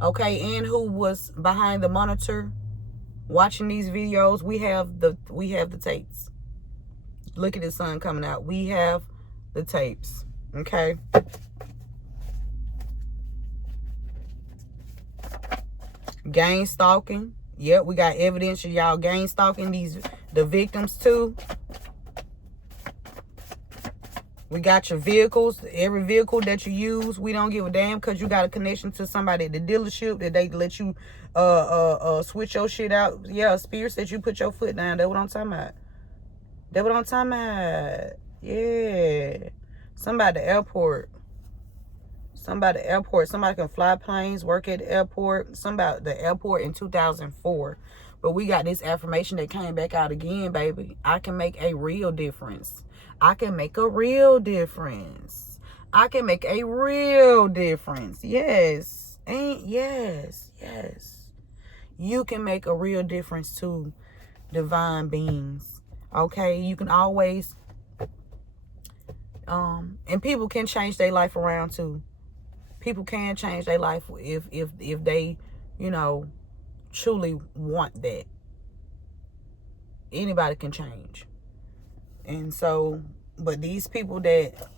Okay, and who was behind the monitor watching these videos. We have the tapes. Look at the sun coming out. We have the tapes. Okay. Gang stalking. Yep, we got evidence of y'all gang stalking the victims too. We got your vehicles. Every vehicle that you use, we don't give a damn because you got a connection to somebody at the dealership that they let you switch your shit out. Yeah, Spirit said you put your foot down. That's what I'm talking about. That's what I'm talking about. Yeah. Somebody at the airport. Somebody at the airport. Somebody can fly planes, work at the airport. Somebody at the airport in 2004. But we got this affirmation that came back out again, baby. I can make a real difference. I can make a real difference. I can make a real difference. Yes. Yes. You can make a real difference to divine beings. Okay? You can always and people can change their life around too. People can change their life if they, truly want that. Anybody can change. And so, but these people that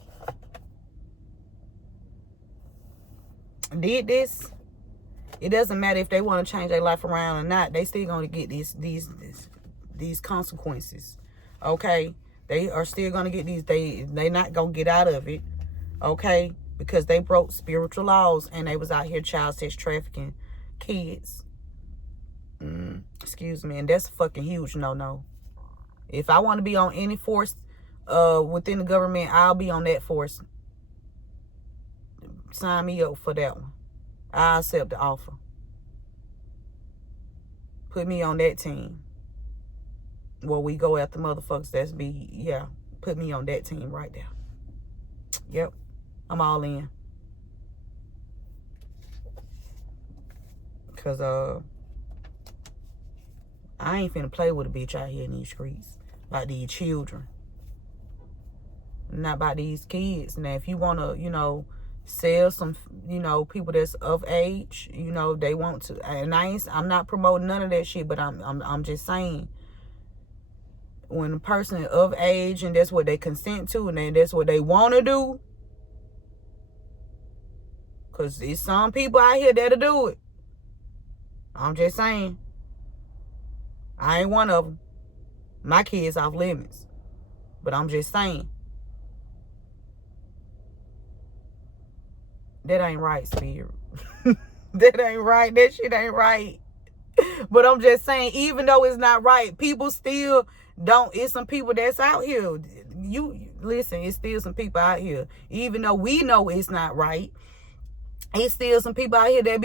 did this, it doesn't matter if they want to change their life around or not. They still going to get these consequences. Okay? They are still going to get these. They not going to get out of it. Okay? Because they broke spiritual laws and they was out here child sex trafficking kids. Excuse me. And that's a fucking huge no-no. If I want to be on any force within the government, I'll be on that force. Sign me up for that one. I accept the offer. Put me on that team. Well, we go after motherfuckers put me on that team right there. Yep. I'm all in. Because I ain't finna play with a bitch out here in these streets. Like these children. Not about these kids. Now, if you want to, sell some, people that's of age, they want to. And I'm not promoting none of that shit, but I'm just saying. When a person is of age and that's what they consent to and then that's what they want to do. Because there's some people out here that'll do it. I'm just saying. I ain't one of them. My kids off limits. But I'm just saying. That ain't right, Spirit. That ain't right. That shit ain't right. But I'm just saying, even though it's not right, people still don't. It's some people that's out here. You listen, it's still some people out here. Even though we know it's not right, it's still some people out here that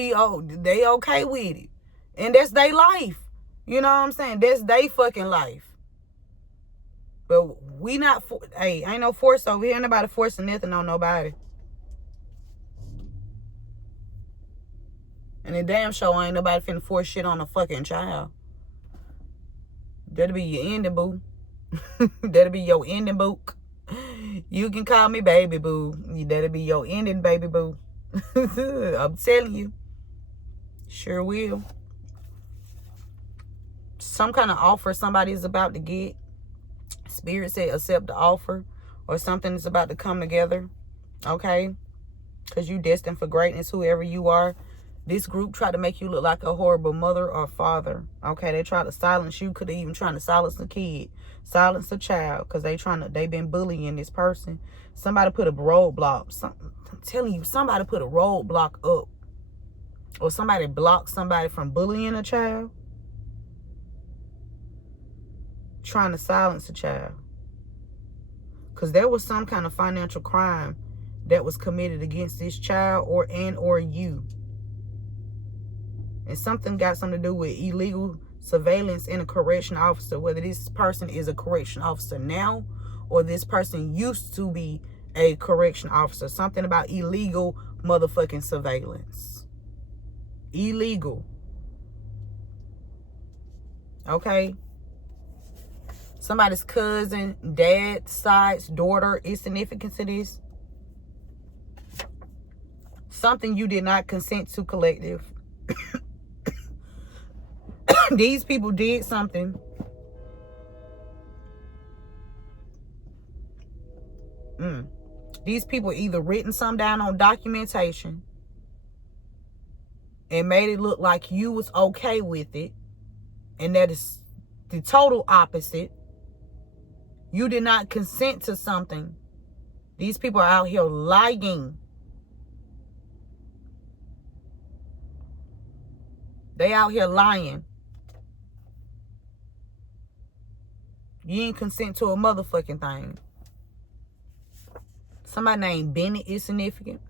they okay with it. And that's their life. You know what I'm saying? That's their fucking life. But we not, ain't no force over here. Ain't nobody forcing nothing on nobody. And the damn show ain't nobody finna force shit on a fucking child. That'll be your ending, boo. That'll be your ending, boo. You can call me baby, boo. That'll be your ending, baby, boo. I'm telling you. Sure will. Some kind of offer somebody is about to get. Spirit said accept the offer. Or something is about to come together. Okay? Because you destined for greatness, whoever you are. This group tried to make you look like a horrible mother or father. Okay, they tried to silence you. Could have even trying to silence a kid, silence a child, because they've been bullying this person. Somebody put a roadblock. I'm telling you, somebody put a roadblock up, or somebody blocked somebody from bullying a child, trying to silence a child, because there was some kind of financial crime that was committed against this child or you. And something got something to do with illegal surveillance in a correction officer, whether this person is a correction officer now or this person used to be a correction officer. Something about illegal motherfucking surveillance. Illegal. Okay? Somebody's cousin, dad's side's daughter is significant to this. Something you did not consent to, collective. These people did something. These people either written some down on documentation and made it look like you was okay with it. And that is the total opposite. You did not consent to something. These people are out here lying. They out here lying. You ain't consent to a motherfucking thing. Somebody named Bennett is significant.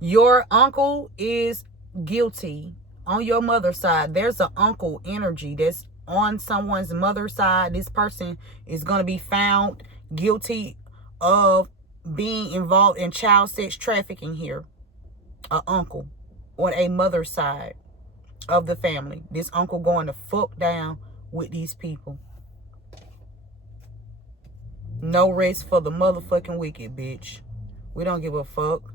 Your uncle is guilty on your mother's side. There's an uncle energy that's on someone's mother's side. This person is going to be found guilty of being involved in child sex trafficking here. An uncle on a mother's side of the family. This uncle going to fuck down with these people. No rest for the motherfucking wicked, bitch. We don't give a fuck.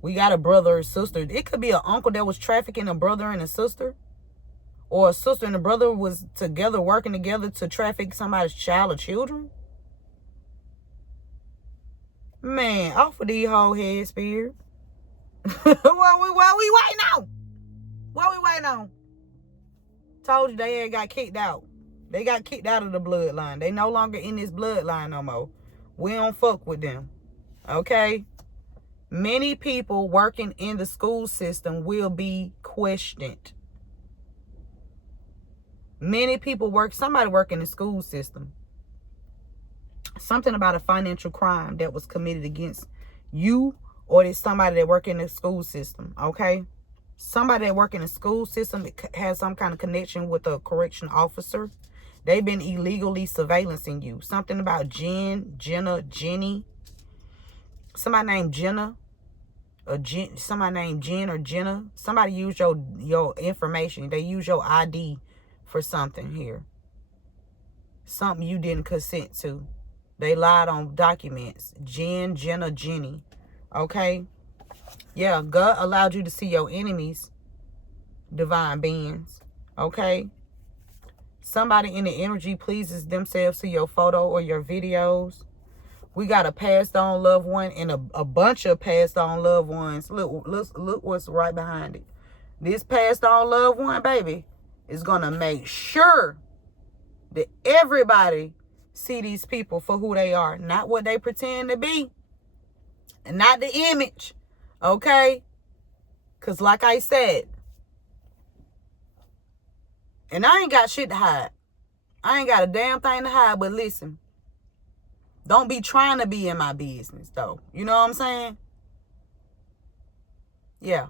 We got a brother or sister. It could be an uncle that was trafficking a brother and a sister. Or a sister and a brother was together, working together to traffic somebody's child or children. Man, off of these whole head, Spirit. What we waiting on? What we waiting on? Told you they ain't got kicked out. They got kicked out of the bloodline. They no longer in this bloodline no more. We don't fuck with them. Okay? Many people working in the school system will be questioned. Many people somebody work in the school system. Something about a financial crime that was committed against you, or there's somebody that work in the school system, okay? Somebody that work in the school system that has some kind of connection with a correction officer. They've been illegally surveillancing you. Something about Jenny. Somebody named Jenna. Somebody named Jen or Jenna. Somebody used your information. They use your ID for something here. Something you didn't consent to. They lied on documents. Jenna, Jenny. Okay? Yeah, God allowed you to see your enemies, divine beings. Okay? Somebody in the energy pleases themselves to your photo or your videos. We got a passed on loved one and a bunch of passed on loved ones. Look what's right behind it. This passed on loved one, baby, is going to make sure that everybody see these people for who they are. Not what they pretend to be. And not the image. Okay? Because like I said, and I ain't got shit to hide. I ain't got a damn thing to hide, but listen. Don't be trying to be in my business, though. You know what I'm saying? Yeah.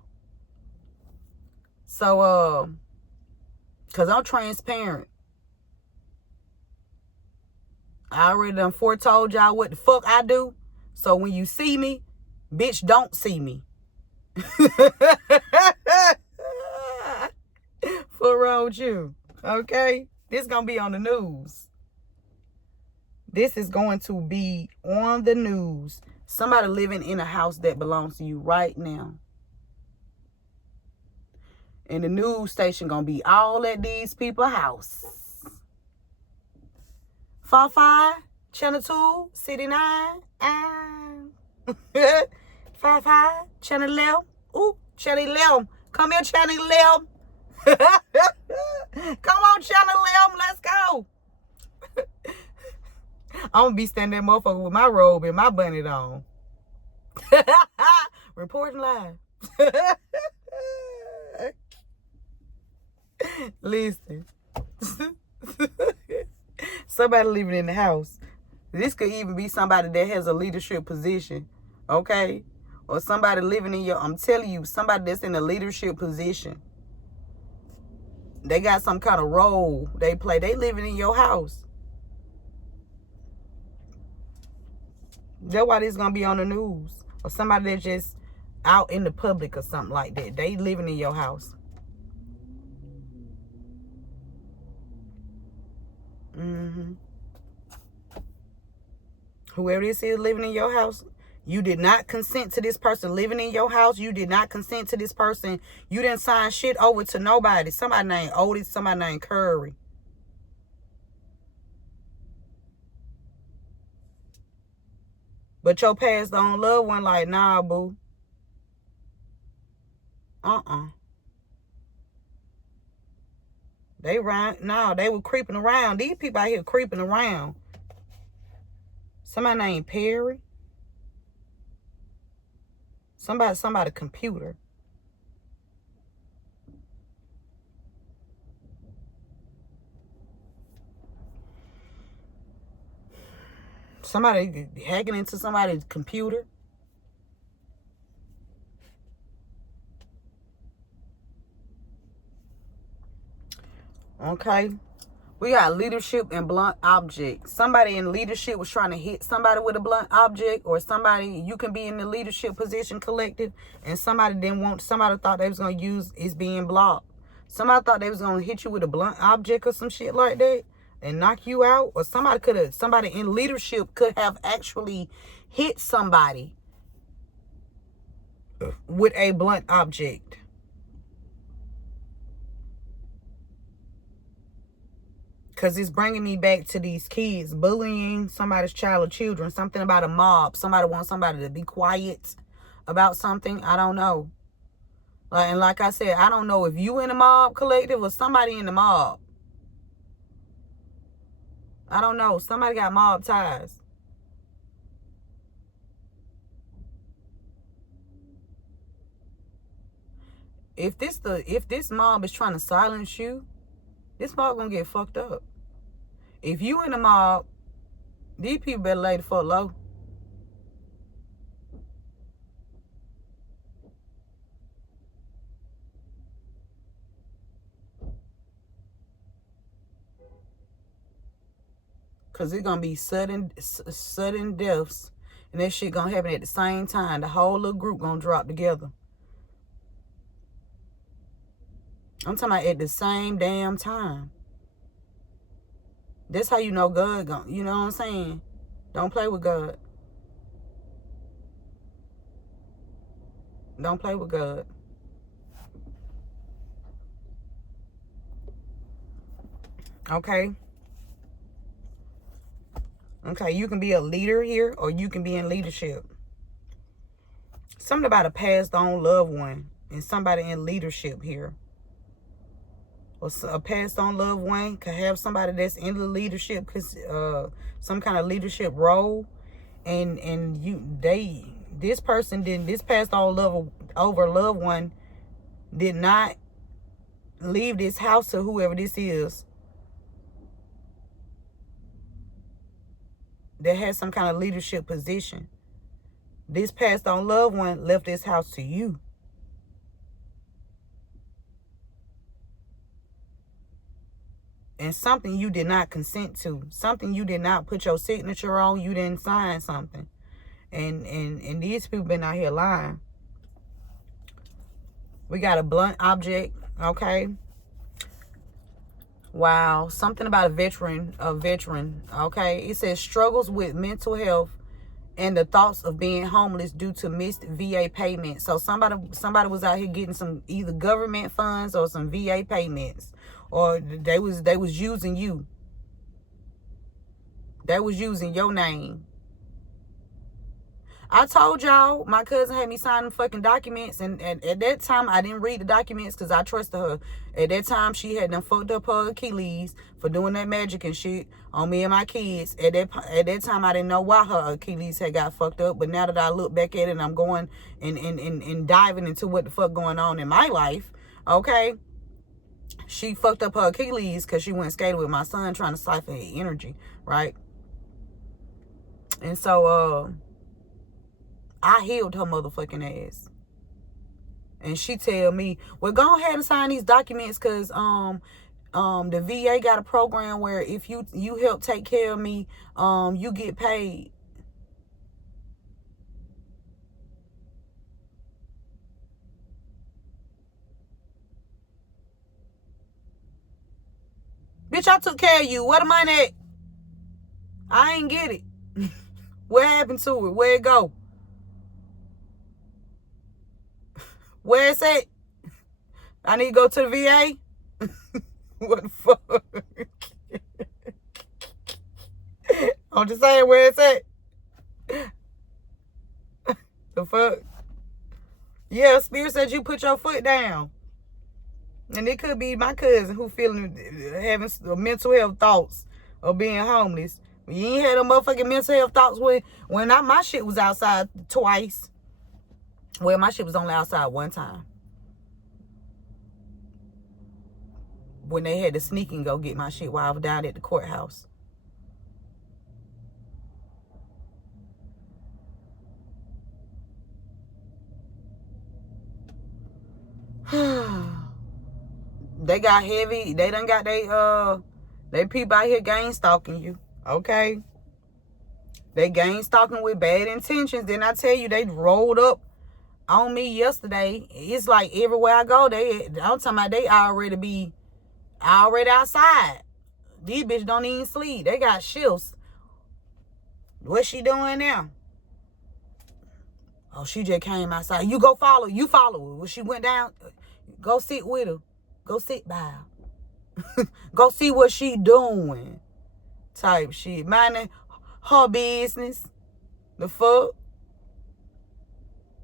So, because I'm transparent. I already done foretold y'all what the fuck I do. So when you see me, bitch, don't see me. For wrong with you. Okay? This gonna be on the news. This is going to be on the news. Somebody living in a house that belongs to you right now. And the news station gonna be all at these people's house. 5 Channel 2, City 9. 5 Channel 11. Ooh, Channel 11. Come here, Channel 11. Come on, Channel 11. Let's go. I'm going to be standing there, motherfucker, with my robe and my bunny on. Reporting live. Listen. Somebody living in the house. This could even be somebody that has a leadership position. Okay? Or somebody living in I'm telling you, somebody that's in a leadership position. They got some kind of role they play. They living in your house. That's why this gonna be on the news. Or somebody that's just out in the public or something like that. They living in your house. Whoever this is living in your house, you did not consent to this person living in your house. You did not consent to this person. You didn't sign shit over to nobody. Somebody named Otis, somebody named Curry. But your passed on loved one like, nah, boo. They were creeping around. These people out here creeping around. Somebody named Perry. Somebody computer. Somebody hacking into somebody's computer. Okay. We got leadership and blunt object. Somebody in leadership was trying to hit somebody with a blunt object, or somebody, you can be in the leadership position collective, and somebody thought they was going to use is being blocked. Somebody thought they was going to hit you with a blunt object or some shit like that and knock you out. Or somebody in leadership could have actually hit somebody with a blunt object. Because it's bringing me back to these kids bullying somebody's child or children. Something about a mob. Somebody wants somebody to be quiet about something. I don't know. And like I said, I don't know if you in the mob collective or somebody in the mob. I don't know. Somebody got mob ties. If this mob is trying to silence you, this mob gonna get fucked up. If you in the mob, these people better lay the fuck low. Cause it's gonna be sudden deaths, and that shit gonna happen at the same time. The whole little group gonna drop together. I'm talking about at the same damn time. That's how you know God gonna, you know what I'm saying? Don't play with God. Don't play with God. Okay. Okay, you can be a leader here, or you can be in leadership. Something about a passed on loved one and somebody in leadership here. Or a passed on loved one could have somebody that's in the leadership, cause some kind of leadership role, and this passed on loved one did not leave this house to whoever this is that has some kind of leadership position. This passed on loved one left this house to you. And something you did not consent to. Something you did not put your signature on. You didn't sign something. And these people been out here lying. We got a blunt object, okay? Wow. Something about a veteran, okay? It says struggles with mental health and the thoughts of being homeless due to missed VA payments. So somebody was out here getting some either government funds or some VA payments, or they was using you. They was using your name. I told y'all my cousin had me sign them fucking documents, and at that time I didn't read the documents because I trusted her. At that time she had done fucked up her Achilles for doing that magic and shit on me and my kids. At that time I didn't know why her Achilles had got fucked up, but now that I look back at it and I'm going and diving into what the fuck going on in my life, okay, she fucked up her Achilles because she went skating with my son trying to siphon energy, right? And so I healed her motherfucking ass. And she tell me, well, go ahead and sign these documents because the VA got a program where if you help take care of me, you get paid. Bitch, I took care of you. Where the money at? I ain't get it. What happened to it? Where it go? Where it's at? I need to go to the VA? What the fuck? I'm just saying, where it's at? The fuck? Yeah, Spirit said you put your foot down. And it could be my cousin who having mental health thoughts of being homeless. You ain't had no motherfucking mental health thoughts when my shit was outside twice. Well, my shit was only outside one time. When they had to sneak and go get my shit while I was down at the courthouse. They got heavy. They done got they people out here gang stalking you. Okay? They gang stalking with bad intentions. Then I tell you, they rolled up on me yesterday. It's like everywhere I go, I'm talking about they already outside. These bitches don't even sleep. They got shifts. What's she doing now? Oh, she just came outside. You go follow. You follow her. When she went down, go sit with her. Go sit by her. Go see what she doing. Type shit. Minding her business. The fuck?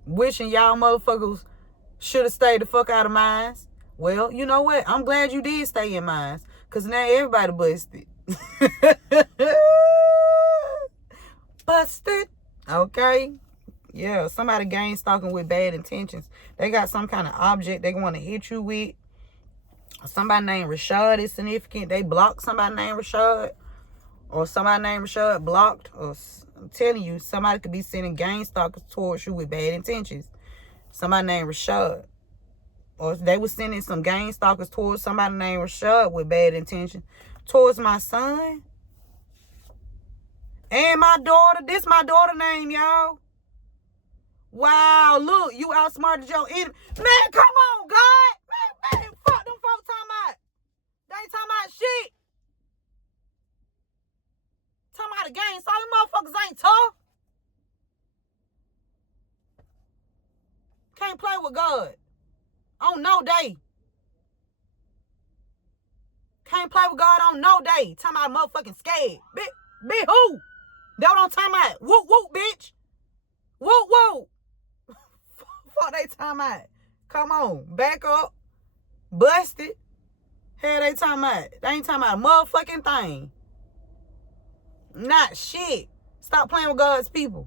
Wishing y'all motherfuckers Should have stayed the fuck out of mine. Well, you know what? I'm glad you did stay in mine. Because now everybody busted. Busted. Okay. Yeah, somebody gang stalking with bad intentions. They got some kind of object they want to hit you with. Somebody named Rashad is significant. They blocked somebody named Rashad. Or somebody named Rashad blocked. Or I'm telling you, somebody could be sending gang stalkers towards you with bad intentions. Somebody named Rashad. Or they were sending some gang stalkers towards somebody named Rashad with bad intentions. Towards my son. And my daughter. This my daughter name, y'all. Wow, look, you outsmarted your enemy. Man, come on, God. Man, fuck them folks talking about. They ain't talking about shit. Talking about the game. So you motherfuckers ain't tough. Can't play with God. On no day. Can't play with God on no day. Talking about motherfucking scared. Bitch who? That what I'm talking about. Whoop, whoop, bitch. Whoop, whoop. Fuck they talking about. Come on. Back up. Busted. Hell they talking about. They ain't talking about a motherfucking thing. Not shit. Stop playing with God's people.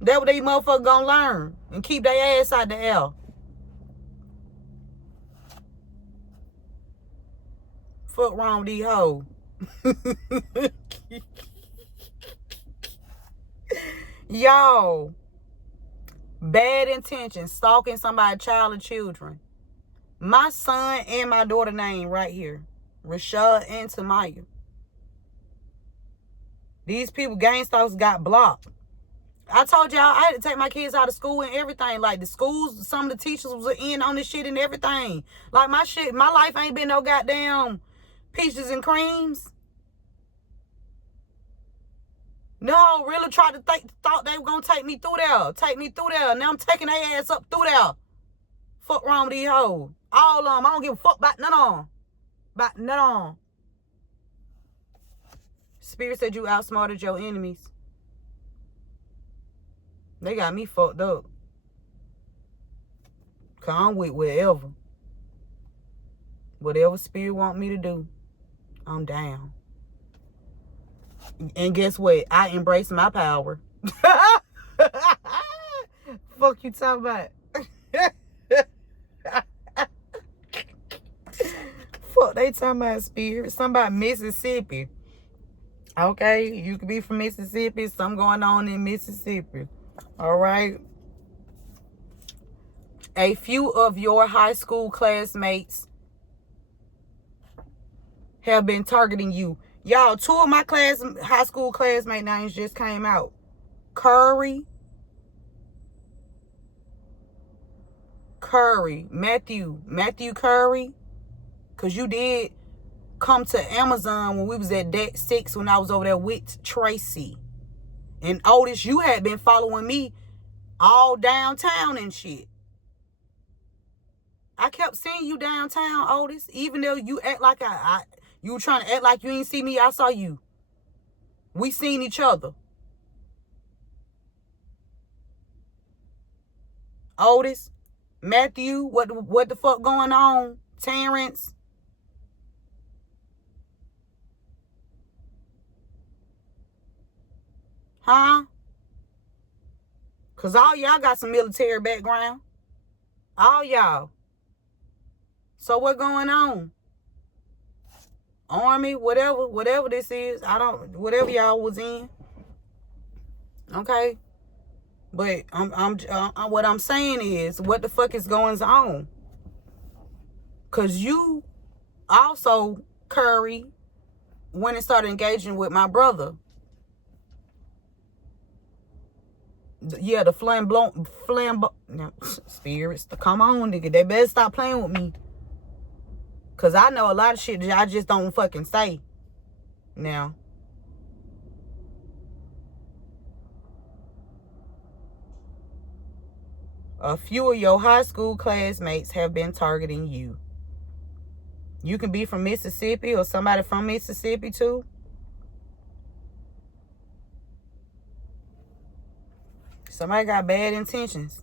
That's what these motherfuckers gonna learn. And keep their ass out the air. Fuck wrong with these hoes. Y'all. Bad intentions. Stalking somebody's child or children. My son and my daughter name right here. Rashad and Tamaya. These people, gang stalkers, got blocked. I told y'all I had to take my kids out of school and everything. Like the schools, some of the teachers was in on this shit and everything. Like my life ain't been no goddamn peaches and creams. No, really tried to thought they were gonna take me through there. Take me through there. Now I'm taking their ass up through there. Fuck wrong with these hoes. All of them. I don't give a fuck about none of them. About none of them. Spirit said you outsmarted your enemies. They got me fucked up. Cause I'm with whatever. Whatever spirit want me to do, I'm down. And guess what? I embrace my power. Fuck you talking about? Fuck they talking about spirit. Somebody Mississippi. Okay, you could be from Mississippi. Something going on in Mississippi. All right. A few of your high school classmates have been targeting you. Y'all, two of my high school classmate names just came out. Curry. Matthew Curry. Because you did come to Amazon when we was at Deck 6 when I was over there with Tracy. And Otis, you had been following me all downtown and shit. I kept seeing you downtown, Otis. Even though you act like you were trying to act like you didn't see me, I saw you. We seen each other. Otis, Matthew, what the fuck going on? Terrence. Huh? Because all y'all got some military background. All y'all. So what going on? Army, whatever this is. Whatever y'all was in. Okay? But what I'm saying is, what the fuck is going on? Because you also, Curry, went and started engaging with my brother. Yeah, the no, spirits. Come on, nigga. They better stop playing with me. Because I know a lot of shit that I just don't fucking say. Now. A few of your high school classmates have been targeting you. You can be from Mississippi or somebody from Mississippi too. Somebody got bad intentions.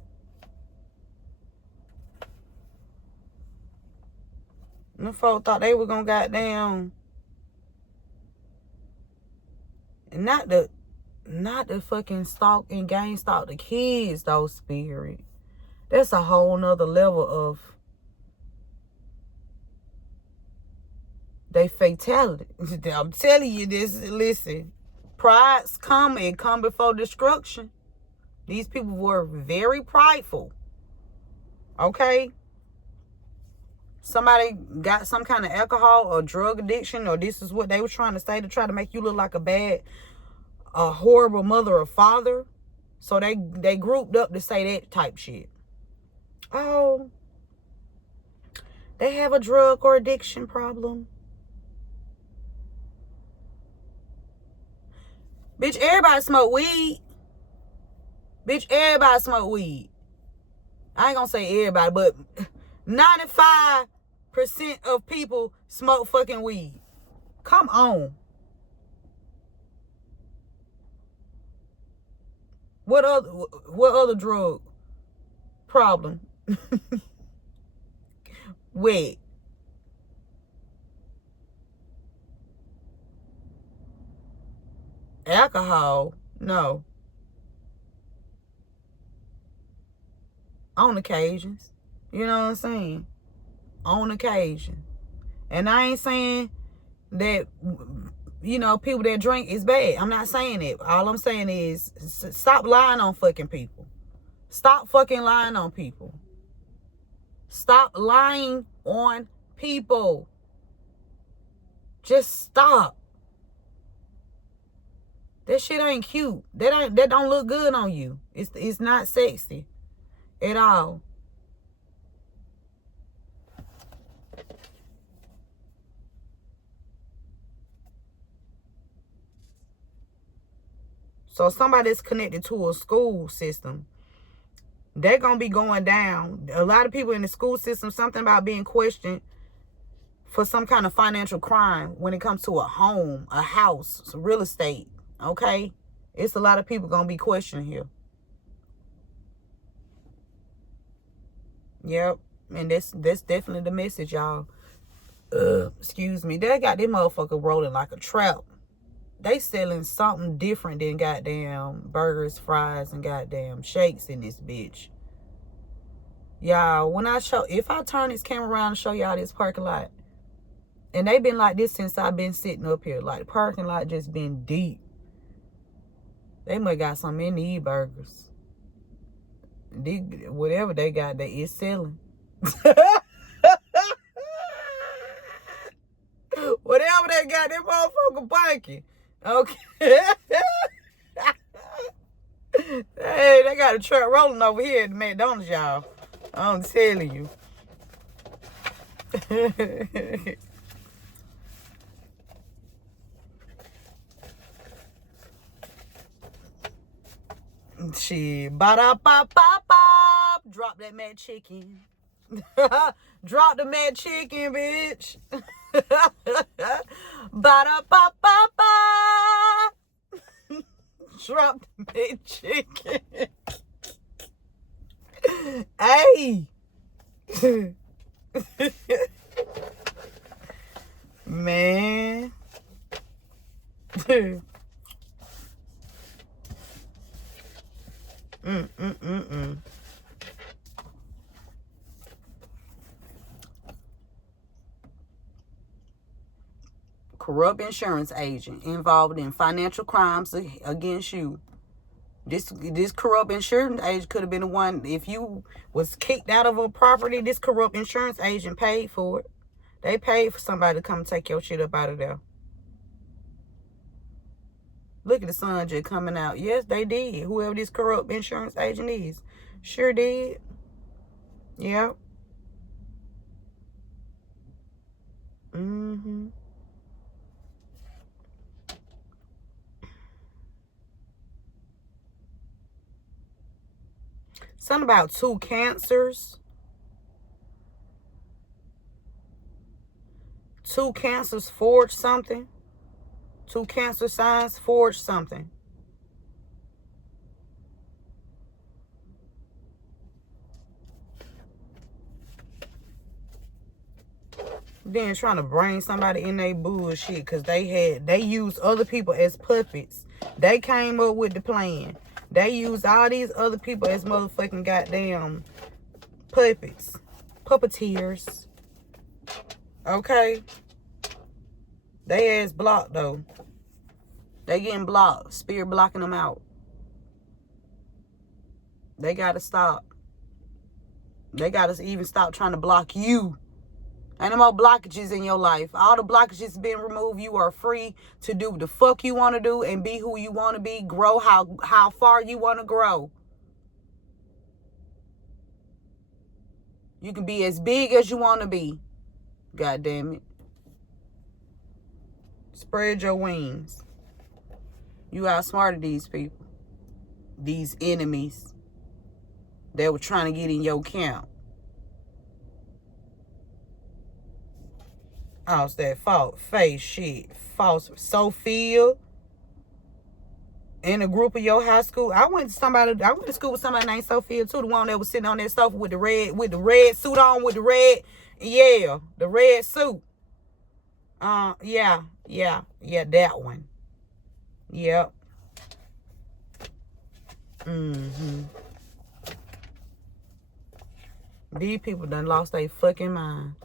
Them folk thought they were gonna goddamn, not the fucking stalk and gang stalk the kids though, Spirit. That's a whole nother level of they fatality. I'm telling you this, listen. Pride's come and come before destruction. These people were very prideful. Okay? Somebody got some kind of alcohol or drug addiction, or this is what they were trying to say to try to make you look like a horrible mother or father. So they grouped up to say that type shit. Oh, they have a drug or addiction problem. Bitch, everybody smoke weed. Bitch, everybody smoke weed. I ain't gonna say everybody, but 95% of people smoke fucking weed. Come on. What other drug problem? Weed. Alcohol? No. On occasions. You know what I'm saying? On occasion. And I ain't saying that, you know, people that drink is bad. I'm not saying it. All I'm saying is stop lying on fucking people. Stop fucking lying on people. Stop lying on people. Just stop. That shit ain't cute. That don't look good on you. It's not sexy at all. So somebody that's connected to a school system, they're going to be going down. A lot of people in the school system, something about being questioned for some kind of financial crime when it comes to a home, a house, some real estate, okay? It's a lot of people going to be questioned here. Yep, and that's definitely the message, y'all. Excuse me. They got them motherfucker rolling like a trap. They selling something different than goddamn burgers, fries, and goddamn shakes in this bitch. Y'all, if I turn this camera around and show y'all this parking lot, and they been like this since I've been sitting up here. Like, the parking lot just been deep. They must got something in these burgers. Whatever they got, they is selling. Whatever they got, that motherfucker biking. Okay. Hey, they got a truck rolling over here at the McDonald's, y'all. I'm telling you. Shit. Ba-da-ba-ba-ba. Drop that mad chicken. Drop the mad chicken, bitch. Ba-da-ba-ba-ba. Drop the mad chicken. Hey. Man. Corrupt insurance agent involved in financial crimes against you. This corrupt insurance agent could have been the one. If you was kicked out of a property, this corrupt insurance agent paid for it. They paid for somebody to come take your shit up out of there. Look at the sun just coming out. Yes, they did. Whoever this corrupt insurance agent is. Sure did. Yep. Mm-hmm. Something about 2 cancers. 2 cancers forged something. 2 cancer signs forged something. Then trying to bring somebody in their bullshit because they used other people as puppets. They came up with the plan. They used all these other people as motherfucking goddamn puppets. Puppeteers. Okay? They ass blocked though. They getting blocked. Spirit blocking them out. They gotta stop. They gotta even stop trying to block you. Ain't no more blockages in your life. All the blockages been removed. You are free to do what the fuck you want to do and be who you want to be. Grow how far you want to grow. You can be as big as you want to be. God damn it. Spread your wings. You outsmarted these people. These enemies that were trying to get in your camp. Oh, it's that false face shit. False Sophia. In a group of your high school. I went to school with somebody named Sophia too. The one that was sitting on that sofa with the red suit on with the red. Yeah. The red suit. Yeah, that one. Yep. These people done lost their fucking mind.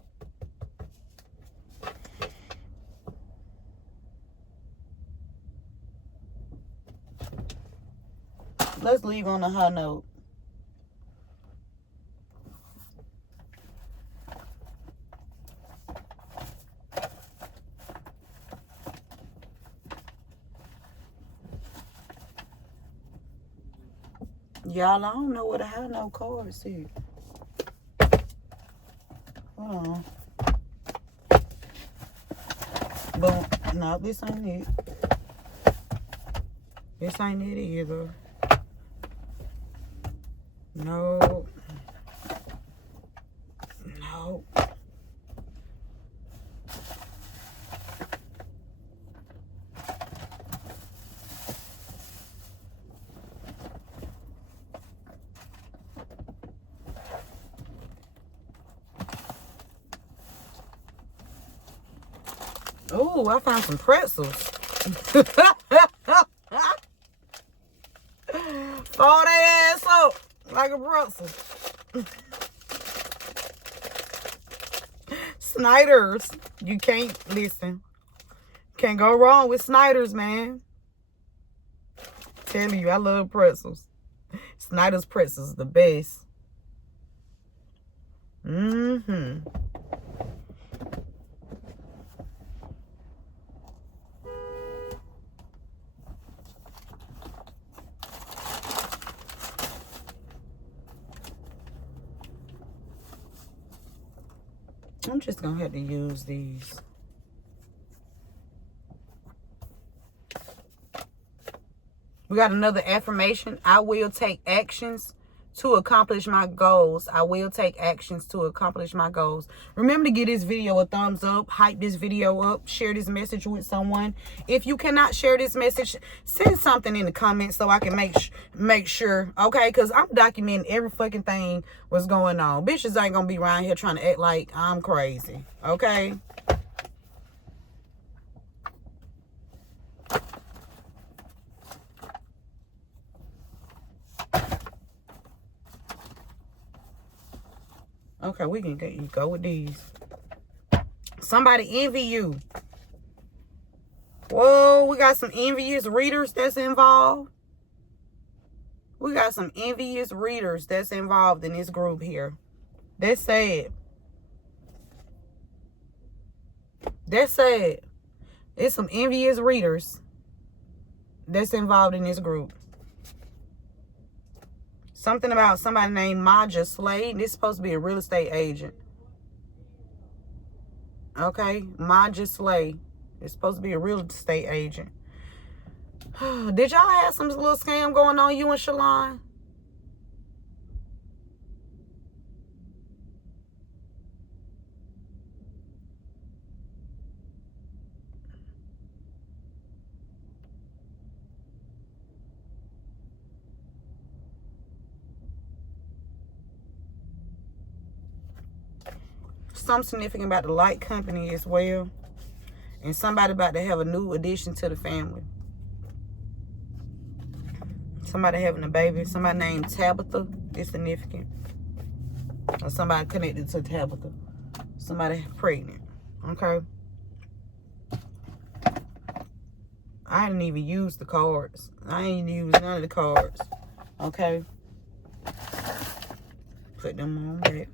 Let's leave on a high note. Y'all, I don't know what a high note card is here. Hold on. But no, this ain't it. This ain't it either. No. No. Oh, I found some pretzels. Fold their ass up like a pretzel. Snyder's. You can't listen. Can't go wrong with Snyder's, man. Telling you, I love pretzels. Snyder's pretzels, the best. I'm just gonna have to use these. We got another affirmation. I will take actions to accomplish my goals. I will take actions to accomplish my goals. Remember to give this video a thumbs up, hype this video up, share this message with someone. If you cannot share this message, send something in the comments so I can make sure, okay? Because I'm documenting every fucking thing what's going on. Bitches ain't gonna be around here trying to act like I'm crazy, okay? Okay, we can go with these. Somebody envy you. Whoa, we got some envious readers that's involved. We got some envious readers that's involved in this group here. That's sad. That's sad. It's some envious readers that's involved in this group. Something about somebody named Maja Slade. This is supposed to be a real estate agent. Okay, Maja Slade. It's supposed to be a real estate agent. Did y'all have some little scam going on, you and Shalon? something significant about the light company as well. And somebody about to have a new addition to the family. Somebody having a baby. Somebody named Tabitha is significant. Or somebody connected to Tabitha. Somebody pregnant. Okay. I didn't even use the cards. I ain't use none of the cards. Okay. Put them on back.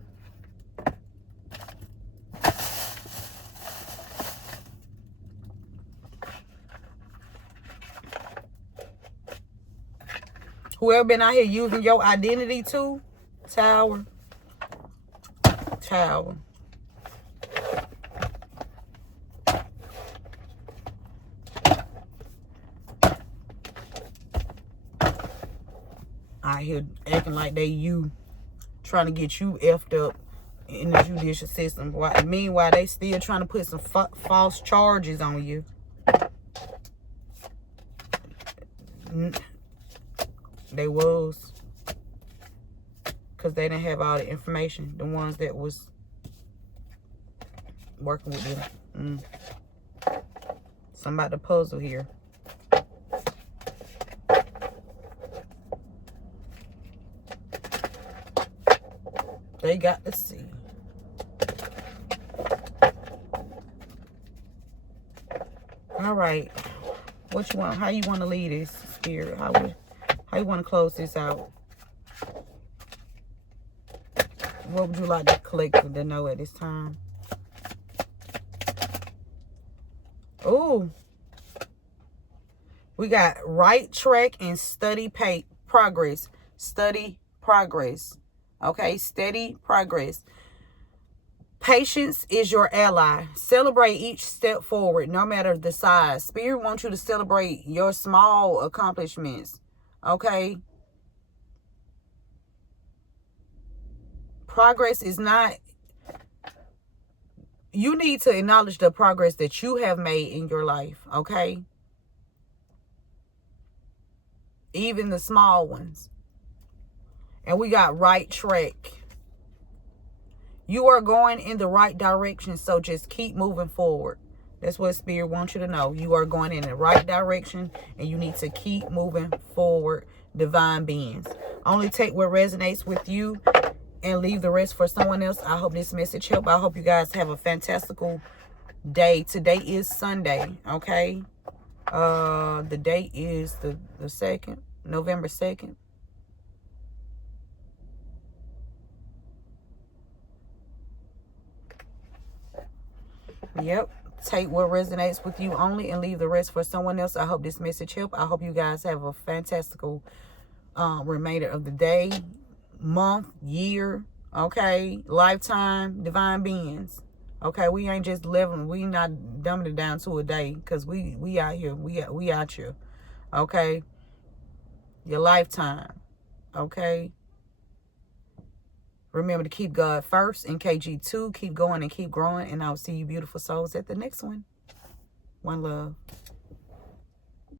Whoever been out here using your identity too. Tower. Tower. Out here acting like they you. Trying to get you effed up in the judicial system. Meanwhile, they still trying to put some false charges on you. They was. Because they didn't have all the information. The ones that was working with them. Something about the puzzle here. They got to see. All right. What you want? How you want to lead this, Spirit? How you want to close this out? What would you like the collective to know at this time? Ooh. We got right track and steady progress. Steady progress. Okay, steady progress. Patience is your ally. Celebrate each step forward, no matter the size. Spirit wants you to celebrate your small accomplishments. Okay? Progress is not... You need to acknowledge the progress that you have made in your life. Okay? Even the small ones. And we got right track. You are going in the right direction, so just keep moving forward. That's what Spirit wants you to know. You are going in the right direction, and you need to keep moving forward, divine beings. Only take what resonates with you and leave the rest for someone else. I hope this message helped. I hope you guys have a fantastical day. Today is Sunday, okay? The date is the 2nd, November 2nd. Yep. Take what resonates with you only and leave the rest for someone else. I hope this message helped. I hope you guys have a fantastical remainder of the day, month, year, okay, lifetime, divine beings. Okay, we ain't just living. We not dumbing it down to a day, because we out here. We out here. Okay. Your lifetime. Okay. Remember to keep God first. In KG2, keep going and keep growing. And I'll see you beautiful souls at the next one. One love.